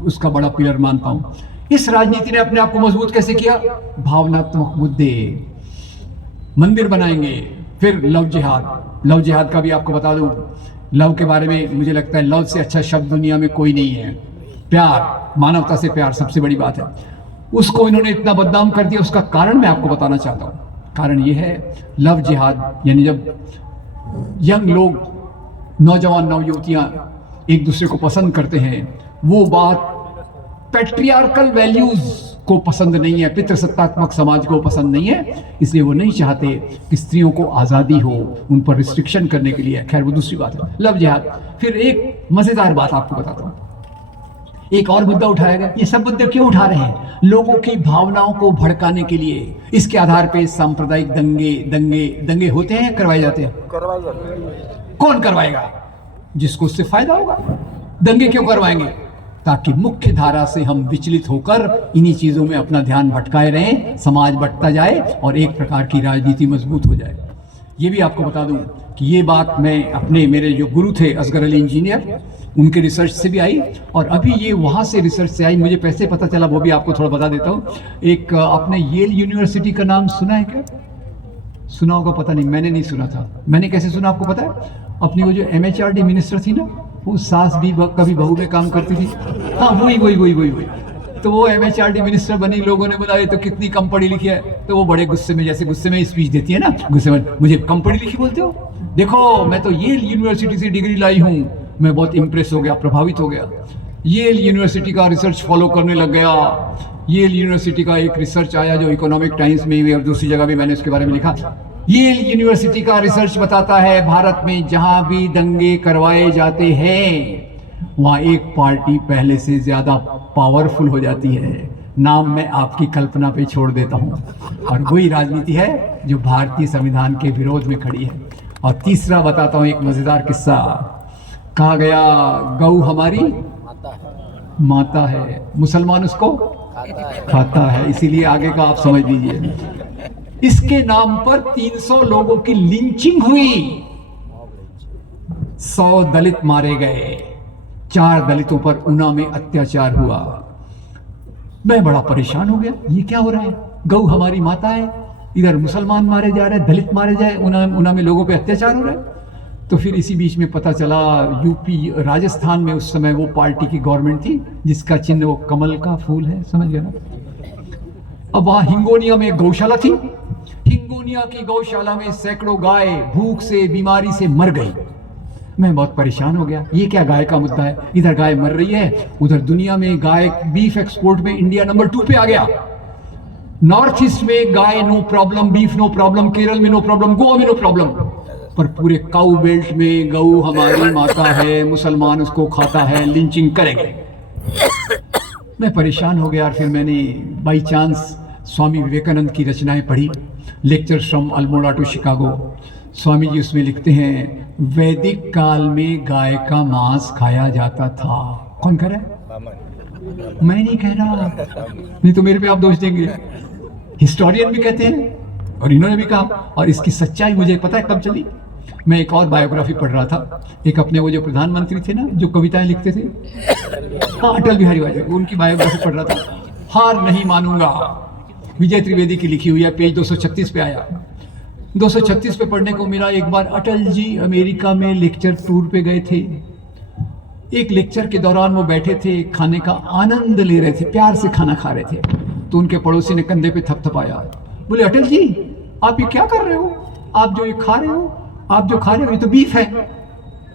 उसका बड़ा पिलर मानता हूँ। इस राजनीति ने अपने आप को मजबूत कैसे किया? भावनात्मक मुद्दे, मंदिर बनाएंगे, फिर लव जिहाद का भी आपको बता दूं। लव के बारे में मुझे लगता है लव से अच्छा शब्द दुनिया में कोई नहीं है। प्यार, मानवता से प्यार सबसे बड़ी बात है। उसको इन्होंने इतना बदनाम कर दिया, उसका कारण मैं आपको बताना चाहता हूँ। कारण ये है, लव जिहाद यानी जब यंग लोग, नौजवान नवयुवतियां एक दूसरे को पसंद करते हैं, वो बात पैट्रियार्कल वैल्यूज को पसंद नहीं है, पितृसत्तात्मक समाज को पसंद नहीं है, इसलिए वो नहीं चाहते कि स्त्रियों को आज़ादी हो, उन पर रिस्ट्रिक्शन करने के लिए। खैर वो दूसरी बात है, लव जिहाद। फिर एक मज़ेदार बात आपको बताता हूँ, एक और मुद्दा उठाया गया। ये सब मुद्दे क्यों उठा रहे हैं? लोगों की भावनाओं को भड़काने के लिए। इसके आधार पे सांप्रदायिक दंगे होते हैं, करवाए जाते हैं। कौन करवाएगा? जिसको उससे फायदा होगा। दंगे क्यों करवाएंगे? ताकि मुख्य धारा से हम विचलित होकर इन्हीं चीजों में अपना ध्यान भटकाए रहें, समाज बंटता जाए और एक प्रकार की राजनीति मजबूत हो जाए। ये भी आपको बता दूं कि ये बात मैं मेरे जो गुरु थे असगर अली इंजीनियर, उनके रिसर्च से भी आई और अभी ये वहाँ से रिसर्च से आई, मुझे पैसे पता चला, वो भी आपको थोड़ा बता देता हूँ। एक आपने येल यूनिवर्सिटी का नाम सुना है क्या? सुना होगा, पता नहीं, मैंने नहीं सुना था। मैंने कैसे सुना आपको पता है? अपनी वो जो MHRD मिनिस्टर थी ना, वो सास भी कभी बहू में काम करती थी। हाँ वही। तो वो MHRD मिनिस्टर बनी, लोगों ने बोला ये तो कितनी कम पढ़ी लिखी है, तो वो बड़े गुस्से में, जैसे गुस्से में स्पीच देती है ना, गुस्से में, मुझे कम पढ़ी लिखी बोलते हो? देखो मैं तो येल यूनिवर्सिटी से डिग्री लाई हूँ। मैं बहुत इम्प्रेस हो गया, प्रभावित हो गया। येल यूनिवर्सिटी का रिसर्च फॉलो करने लग गया। येल यूनिवर्सिटी का एक रिसर्च आया जो इकोनॉमिक टाइम्स में भी और दूसरी जगह भी मैंने उसके बारे में लिखा। येल यूनिवर्सिटी का रिसर्च बताता है भारत में जहां भी दंगे करवाए जाते हैं वहां एक पार्टी पहले से ज्यादा पावरफुल हो जाती है। नाम मैं आपकी कल्पना पे छोड़ देता हूं, और वही राजनीति है जो भारतीय संविधान के विरोध में खड़ी है। और तीसरा बताता हूं एक मजेदार किस्सा। कहा गया गऊ हमारी माता है, मुसलमान उसको खाता है, इसीलिए आगे का आप समझ लीजिए। इसके नाम पर 300 लोगों की लिंचिंग हुई, 100 दलित मारे गए, 4 दलितों पर ऊना में अत्याचार हुआ। मैं बड़ा परेशान हो गया, ये क्या हो रहा है? गऊ हमारी माता है, इधर मुसलमान मारे जा रहे हैं, दलित मारे जाए, ऊना में लोगों पे अत्याचार हो रहा है। तो फिर इसी बीच में पता चला यूपी राजस्थान में उस समय वो पार्टी की गवर्नमेंट थी जिसका चिन्ह वो कमल का फूल है, समझ गया ना? अब वहां हिंगोनिया में गौशाला थी। हिंगोनिया की गौशाला में सैकड़ों गाय भूख से, बीमारी से मर गई। मैं बहुत परेशान हो गया, ये क्या गाय का मुद्दा है? इधर गाय मर रही है, उधर दुनिया में गाय बीफ एक्सपोर्ट में इंडिया नंबर 2 पे आ गया। नॉर्थ ईस्ट में गाय no problem, beef no problem, Kerala में नो प्रॉब्लम, गोवा में नो प्रॉब्लम, पर पूरे काऊ बेल्ट में गऊ हमारी माता है, मुसलमान उसको खाता है, लिंचिंग करेंगे। मैं परेशान हो गया और फिर मैंने बाई चांस स्वामी विवेकानंद की रचनाएं पढ़ी, lectures from Almora to Chicago. Swami ji उसमें लिखते हैं वैदिक काल में गाय का मांस खाया जाता था। कौन कह रहा है? मैं नहीं कह रहा, नहीं तो मेरे पे आप दोष देंगे। हिस्टोरियन भी कहते हैं और इन्होंने भी कहा, और इसकी सच्चाई मुझे पता है कब चली। मैं एक और बायोग्राफी पढ़ रहा था, एक अपने वो जो प्रधानमंत्री थे ना जो कविताएं लिखते थे, हाँ अटल बिहारी वाजपेयी, उनकी बायोग्राफी पढ़ रहा था। हार नहीं मानूंगा, विजय त्रिवेदी की लिखी हुई है, पेज 236 पे आया। 236 पे पढ़ने को मिला, एक बार अटल जी अमेरिका में लेक्चर टूर पे गए थे। एक लेक्चर के दौरान वो बैठे थे, खाने का आनंद ले रहे थे, प्यार से खाना खा रहे थे। तो उनके पड़ोसी ने कंधे पे थपथपाया, बोले अटल जी आप ये क्या कर रहे हो? आप जो ये खा रहे हो, आप जो खा रहे हो ये तो बीफ है।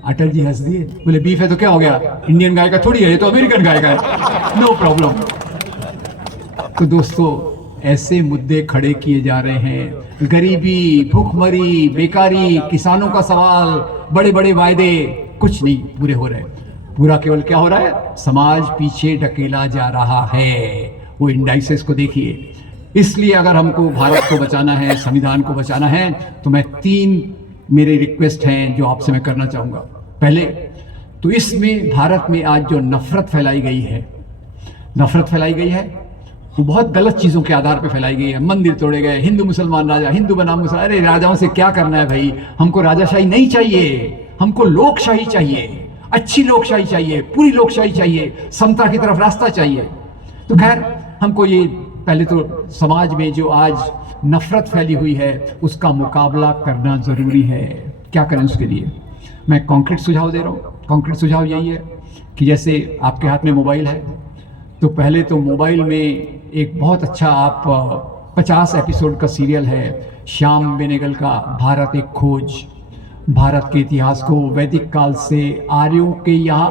अटल जी हंस दिए, बोले बीफ है तो क्या हो गया? इंडियन गाय का थोड़ी है, ये तो अमेरिकन गाय का है, नो प्रॉब्लम। तो दोस्तों ऐसे मुद्दे खड़े किए जा रहे हैं, गरीबी, भूखमरी, बेकारी, किसानों का सवाल, बड़े बड़े वायदे, कुछ नहीं पूरे हो रहे। पूरा केवल क्या हो रहा है? समाज पीछे ढकेला जा रहा है। वो इंडाइसेस को देखिए। इसलिए अगर हमको भारत को बचाना है, संविधान को बचाना है, तो मैं 3 मेरे रिक्वेस्ट हैं जो आपसे मैं करना चाहूँगा। पहले तो इसमें भारत में आज जो नफरत फैलाई गई है वो बहुत गलत चीज़ों के आधार पर फैलाई गई है। मंदिर तोड़े गए, हिंदू मुसलमान राजा, हिंदू बनाम मुसलमान। अरे राजाओं से क्या करना है भाई? हमको राजाशाही नहीं चाहिए, हमको लोकशाही चाहिए, अच्छी लोकशाही चाहिए, पूरी लोकशाही चाहिए, समता की तरफ रास्ता चाहिए। तो खैर हमको ये पहले तो समाज में जो आज नफरत फैली हुई है उसका मुकाबला करना ज़रूरी है। क्या करें उसके लिए? मैं कॉन्क्रीट सुझाव दे रहा हूँ। कॉन्क्रीट सुझाव यही है कि जैसे आपके हाथ में मोबाइल है, तो पहले तो मोबाइल में एक बहुत अच्छा आप 50 एपिसोड का सीरियल है श्याम बेनेगल का भारत एक खोज। भारत के इतिहास को वैदिक काल से आर्यों के यहाँ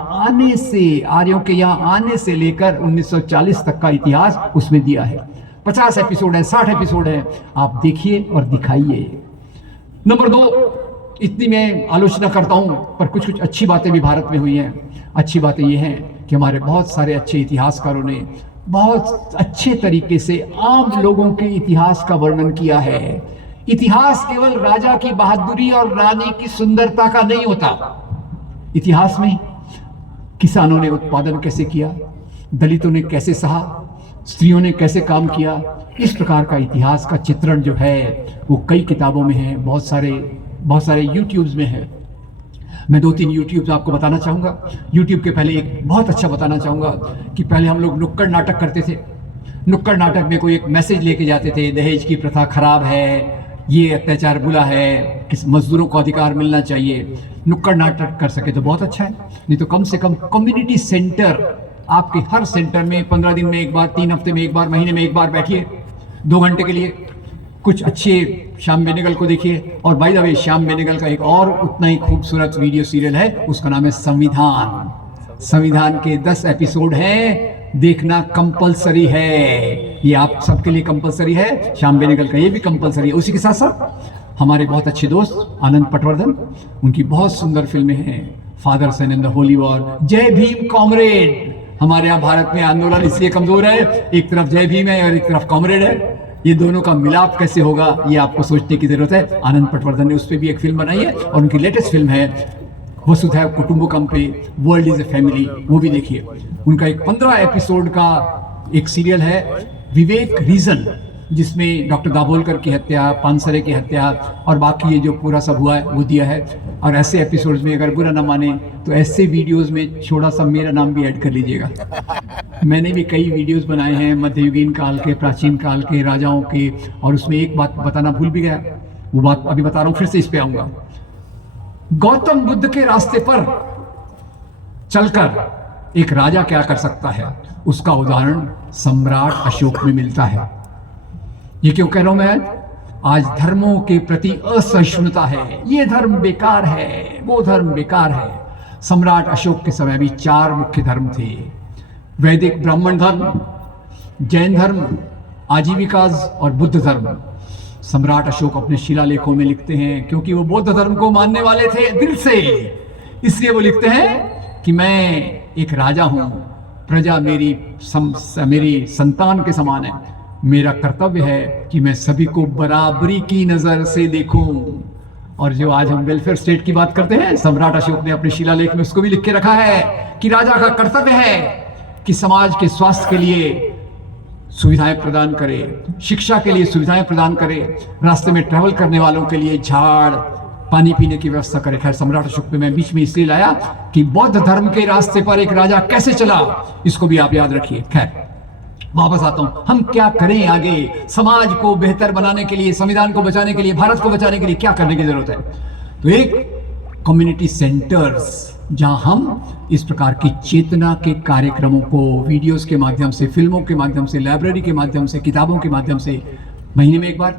आने से लेकर 1940 तक का इतिहास उसमें दिया है। 50 एपिसोड है, 60 एपिसोड है, आप देखिए और दिखाइए। नंबर 2, इतनी मैं आलोचना करता हूँ पर कुछ कुछ अच्छी बातें भी भारत में हुई हैं। अच्छी बातें ये हैं कि हमारे बहुत सारे अच्छे इतिहासकारों ने बहुत अच्छे तरीके से आम लोगों के इतिहास का वर्णन किया है। इतिहास केवल राजा की बहादुरी और रानी की सुंदरता का नहीं होता। इतिहास में किसानों ने उत्पादन कैसे किया, दलितों ने कैसे सहा, स्त्रियों ने कैसे काम किया, इस प्रकार का इतिहास का चित्रण जो है वो कई किताबों में है, बहुत सारे यूट्यूब्स में है। मैं 2-3 यूट्यूब आपको बताना चाहूँगा। यूट्यूब के पहले एक बहुत अच्छा बताना चाहूँगा कि पहले हम लोग नुक्कड़ नाटक करते थे। नुक्कड़ नाटक में कोई एक मैसेज लेके जाते थे, दहेज की प्रथा खराब है, ये अत्याचार बुरा है, किस मजदूरों को अधिकार मिलना चाहिए। नुक्कड़ नाटक कर सके तो बहुत अच्छा है, नहीं तो कम से कम कम्युनिटी सेंटर, आपके हर सेंटर में 15 दिन में एक बार, 3 हफ्ते में एक बार, महीने में एक बार बैठिए 2 घंटे के लिए, कुछ अच्छे श्याम बेनेगल को देखिए। और by the way, Shyam Benegal का एक और उतना ही खूबसूरत वीडियो सीरियल है, उसका नाम है संविधान। संविधान के 10 एपिसोड हैं, देखना कंपलसरी है। ये आप सबके लिए कंपलसरी है, श्याम बेनेगल का ये भी कंपलसरी है। उसी के साथ साथ हमारे बहुत अच्छे दोस्त आनंद पटवर्धन, उनकी बहुत सुंदर फिल्में हैं, father son in the holy war, Jai Bhim comrade. हमारे यहाँ भारत में आंदोलन इसलिए कमजोर है, एक तरफ जय भीम है और एक तरफ कॉमरेड है, ये दोनों का मिलाप कैसे होगा ये आपको सोचने की जरूरत है। आनंद पटवर्धन ने उस पर भी एक फिल्म बनाई है और उनकी लेटेस्ट फिल्म है वसुधैव कुटुंबकम पे, वर्ल्ड इज ए फैमिली, वो भी देखिए। उनका एक 15 एपिसोड का एक सीरियल है विवेक रीजन, जिसमें डॉक्टर दाभोलकर की हत्या, पानसरे की हत्या और बाकी ये जो पूरा सब हुआ है वो दिया है। और ऐसे एपिसोड्स में अगर बुरा ना माने तो ऐसे वीडियोस में थोड़ा सा मेरा नाम भी ऐड कर लीजिएगा। मैंने भी कई वीडियोस बनाए हैं मध्ययुगीन काल के, प्राचीन काल के, राजाओं के, और उसमें एक बात बताना भूल भी गया, वो बात अभी बता रहा हूँ, फिर से इस पे आऊंगा। गौतम बुद्ध के रास्ते पर चलकर एक राजा क्या कर सकता है, उसका उदाहरण सम्राट अशोक में मिलता है। ये क्यों कह रहा हूं मैं? आज धर्मों के प्रति असहिष्णुता है, ये धर्म बेकार है, वो धर्म बेकार है। सम्राट अशोक के समय भी 4 मुख्य धर्म थे, वैदिक ब्राह्मण धर्म, जैन धर्म, आजीविकाज और बुद्ध धर्म। सम्राट अशोक अपने शिलालेखों में लिखते हैं, क्योंकि वो बौद्ध धर्म को मानने वाले थे दिल से, इसलिए वो लिखते हैं कि मैं एक राजा हूं, प्रजा मेरी संतान के समान है, मेरा कर्तव्य है कि मैं सभी को बराबरी की नजर से देखूं। और जो आज हम वेलफेयर स्टेट की बात करते हैं, सम्राट अशोक ने अपने शिलालेख में उसको भी लिख के रखा है कि राजा का कर्तव्य है कि समाज के स्वास्थ्य के लिए सुविधाएं प्रदान करे, शिक्षा के लिए सुविधाएं प्रदान करे, रास्ते में ट्रैवल करने वालों के लिए झाड़, पानी पीने की व्यवस्था करे। खैर, सम्राट अशोक पे मैं बीच में इसलिए लाया कि बौद्ध धर्म के रास्ते पर एक राजा कैसे चला, इसको भी आप याद रखिए। खैर, वापस आता हूं, हम क्या करें आगे, समाज को बेहतर बनाने के लिए, संविधान को बचाने के लिए, भारत को बचाने के लिए क्या करने की जरूरत है? तो एक कम्युनिटी सेंटर्स, जहां हम इस प्रकार की चेतना के कार्यक्रमों को वीडियोस के माध्यम से, फिल्मों के माध्यम से, लाइब्रेरी के माध्यम से, किताबों के माध्यम से महीने में एक बार,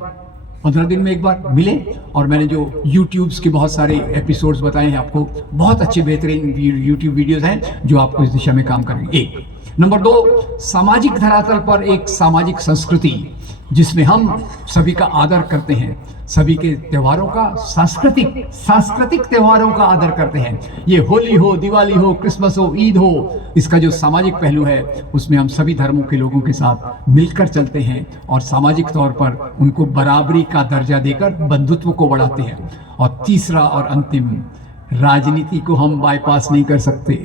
15 दिन में एक बार मिले। और मैंने जो यूट्यूब्स के बहुत सारे एपिसोड्स बताए हैं आपको, बहुत अच्छे बेहतरीन यूट्यूब वीडियोस हैं जो आपको इस दिशा में काम करेंगे। एक नंबर 2, सामाजिक धरातल पर एक सामाजिक संस्कृति जिसमें हम सभी का आदर करते हैं, सभी के त्योहारों का, सांस्कृतिक त्योहारों का आदर करते हैं। ये होली हो, दिवाली हो, क्रिसमस हो, ईद हो, इसका जो सामाजिक पहलू है उसमें हम सभी धर्मों के लोगों के साथ मिलकर चलते हैं और सामाजिक तौर पर उनको बराबरी का दर्जा देकर बंधुत्व को बढ़ाते हैं। और तीसरा और अंतिम, राजनीति को हम बाईपास नहीं कर सकते।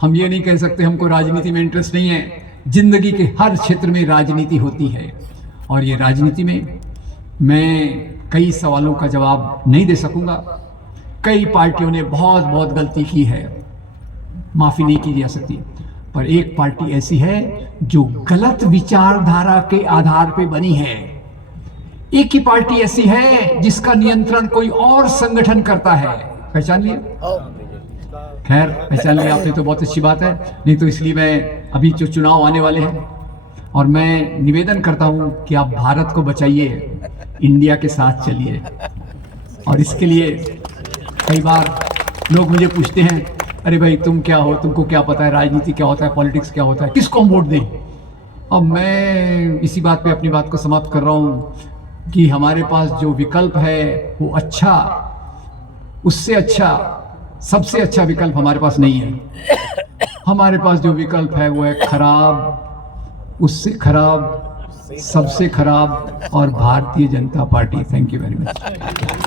हम ये नहीं कह सकते हमको राजनीति में इंटरेस्ट नहीं है। जिंदगी के हर क्षेत्र में राजनीति होती है और ये राजनीति में मैं कई सवालों का जवाब नहीं दे सकूंगा। कई पार्टियों ने बहुत गलती की है, माफी नहीं की जा सकती, पर एक पार्टी ऐसी है जो गलत विचारधारा के आधार पे बनी है। एक ही पार्टी ऐसी है जिसका नियंत्रण कोई और संगठन करता है। पहचान लिया? खैर, पहचान लिया आपने तो बहुत अच्छी बात है, नहीं तो इसलिए मैं अभी जो चुनाव आने वाले हैं और मैं निवेदन करता हूं कि आप भारत को बचाइए, इंडिया के साथ चलिए। और इसके लिए कई बार लोग मुझे पूछते हैं, अरे भाई तुम क्या हो, तुमको क्या पता है राजनीति क्या होता है, पॉलिटिक्स क्या होता है, किसको हम वोट दें? अब मैं इसी बात पे अपनी बात को समाप्त कर रहा हूं कि हमारे पास जो विकल्प है वो अच्छा, उससे अच्छा, सबसे अच्छा विकल्प हमारे पास नहीं है। हमारे पास जो विकल्प है वो है खराब, उससे खराब, सबसे खराब और Bharatiya Janata party. Thank you very much.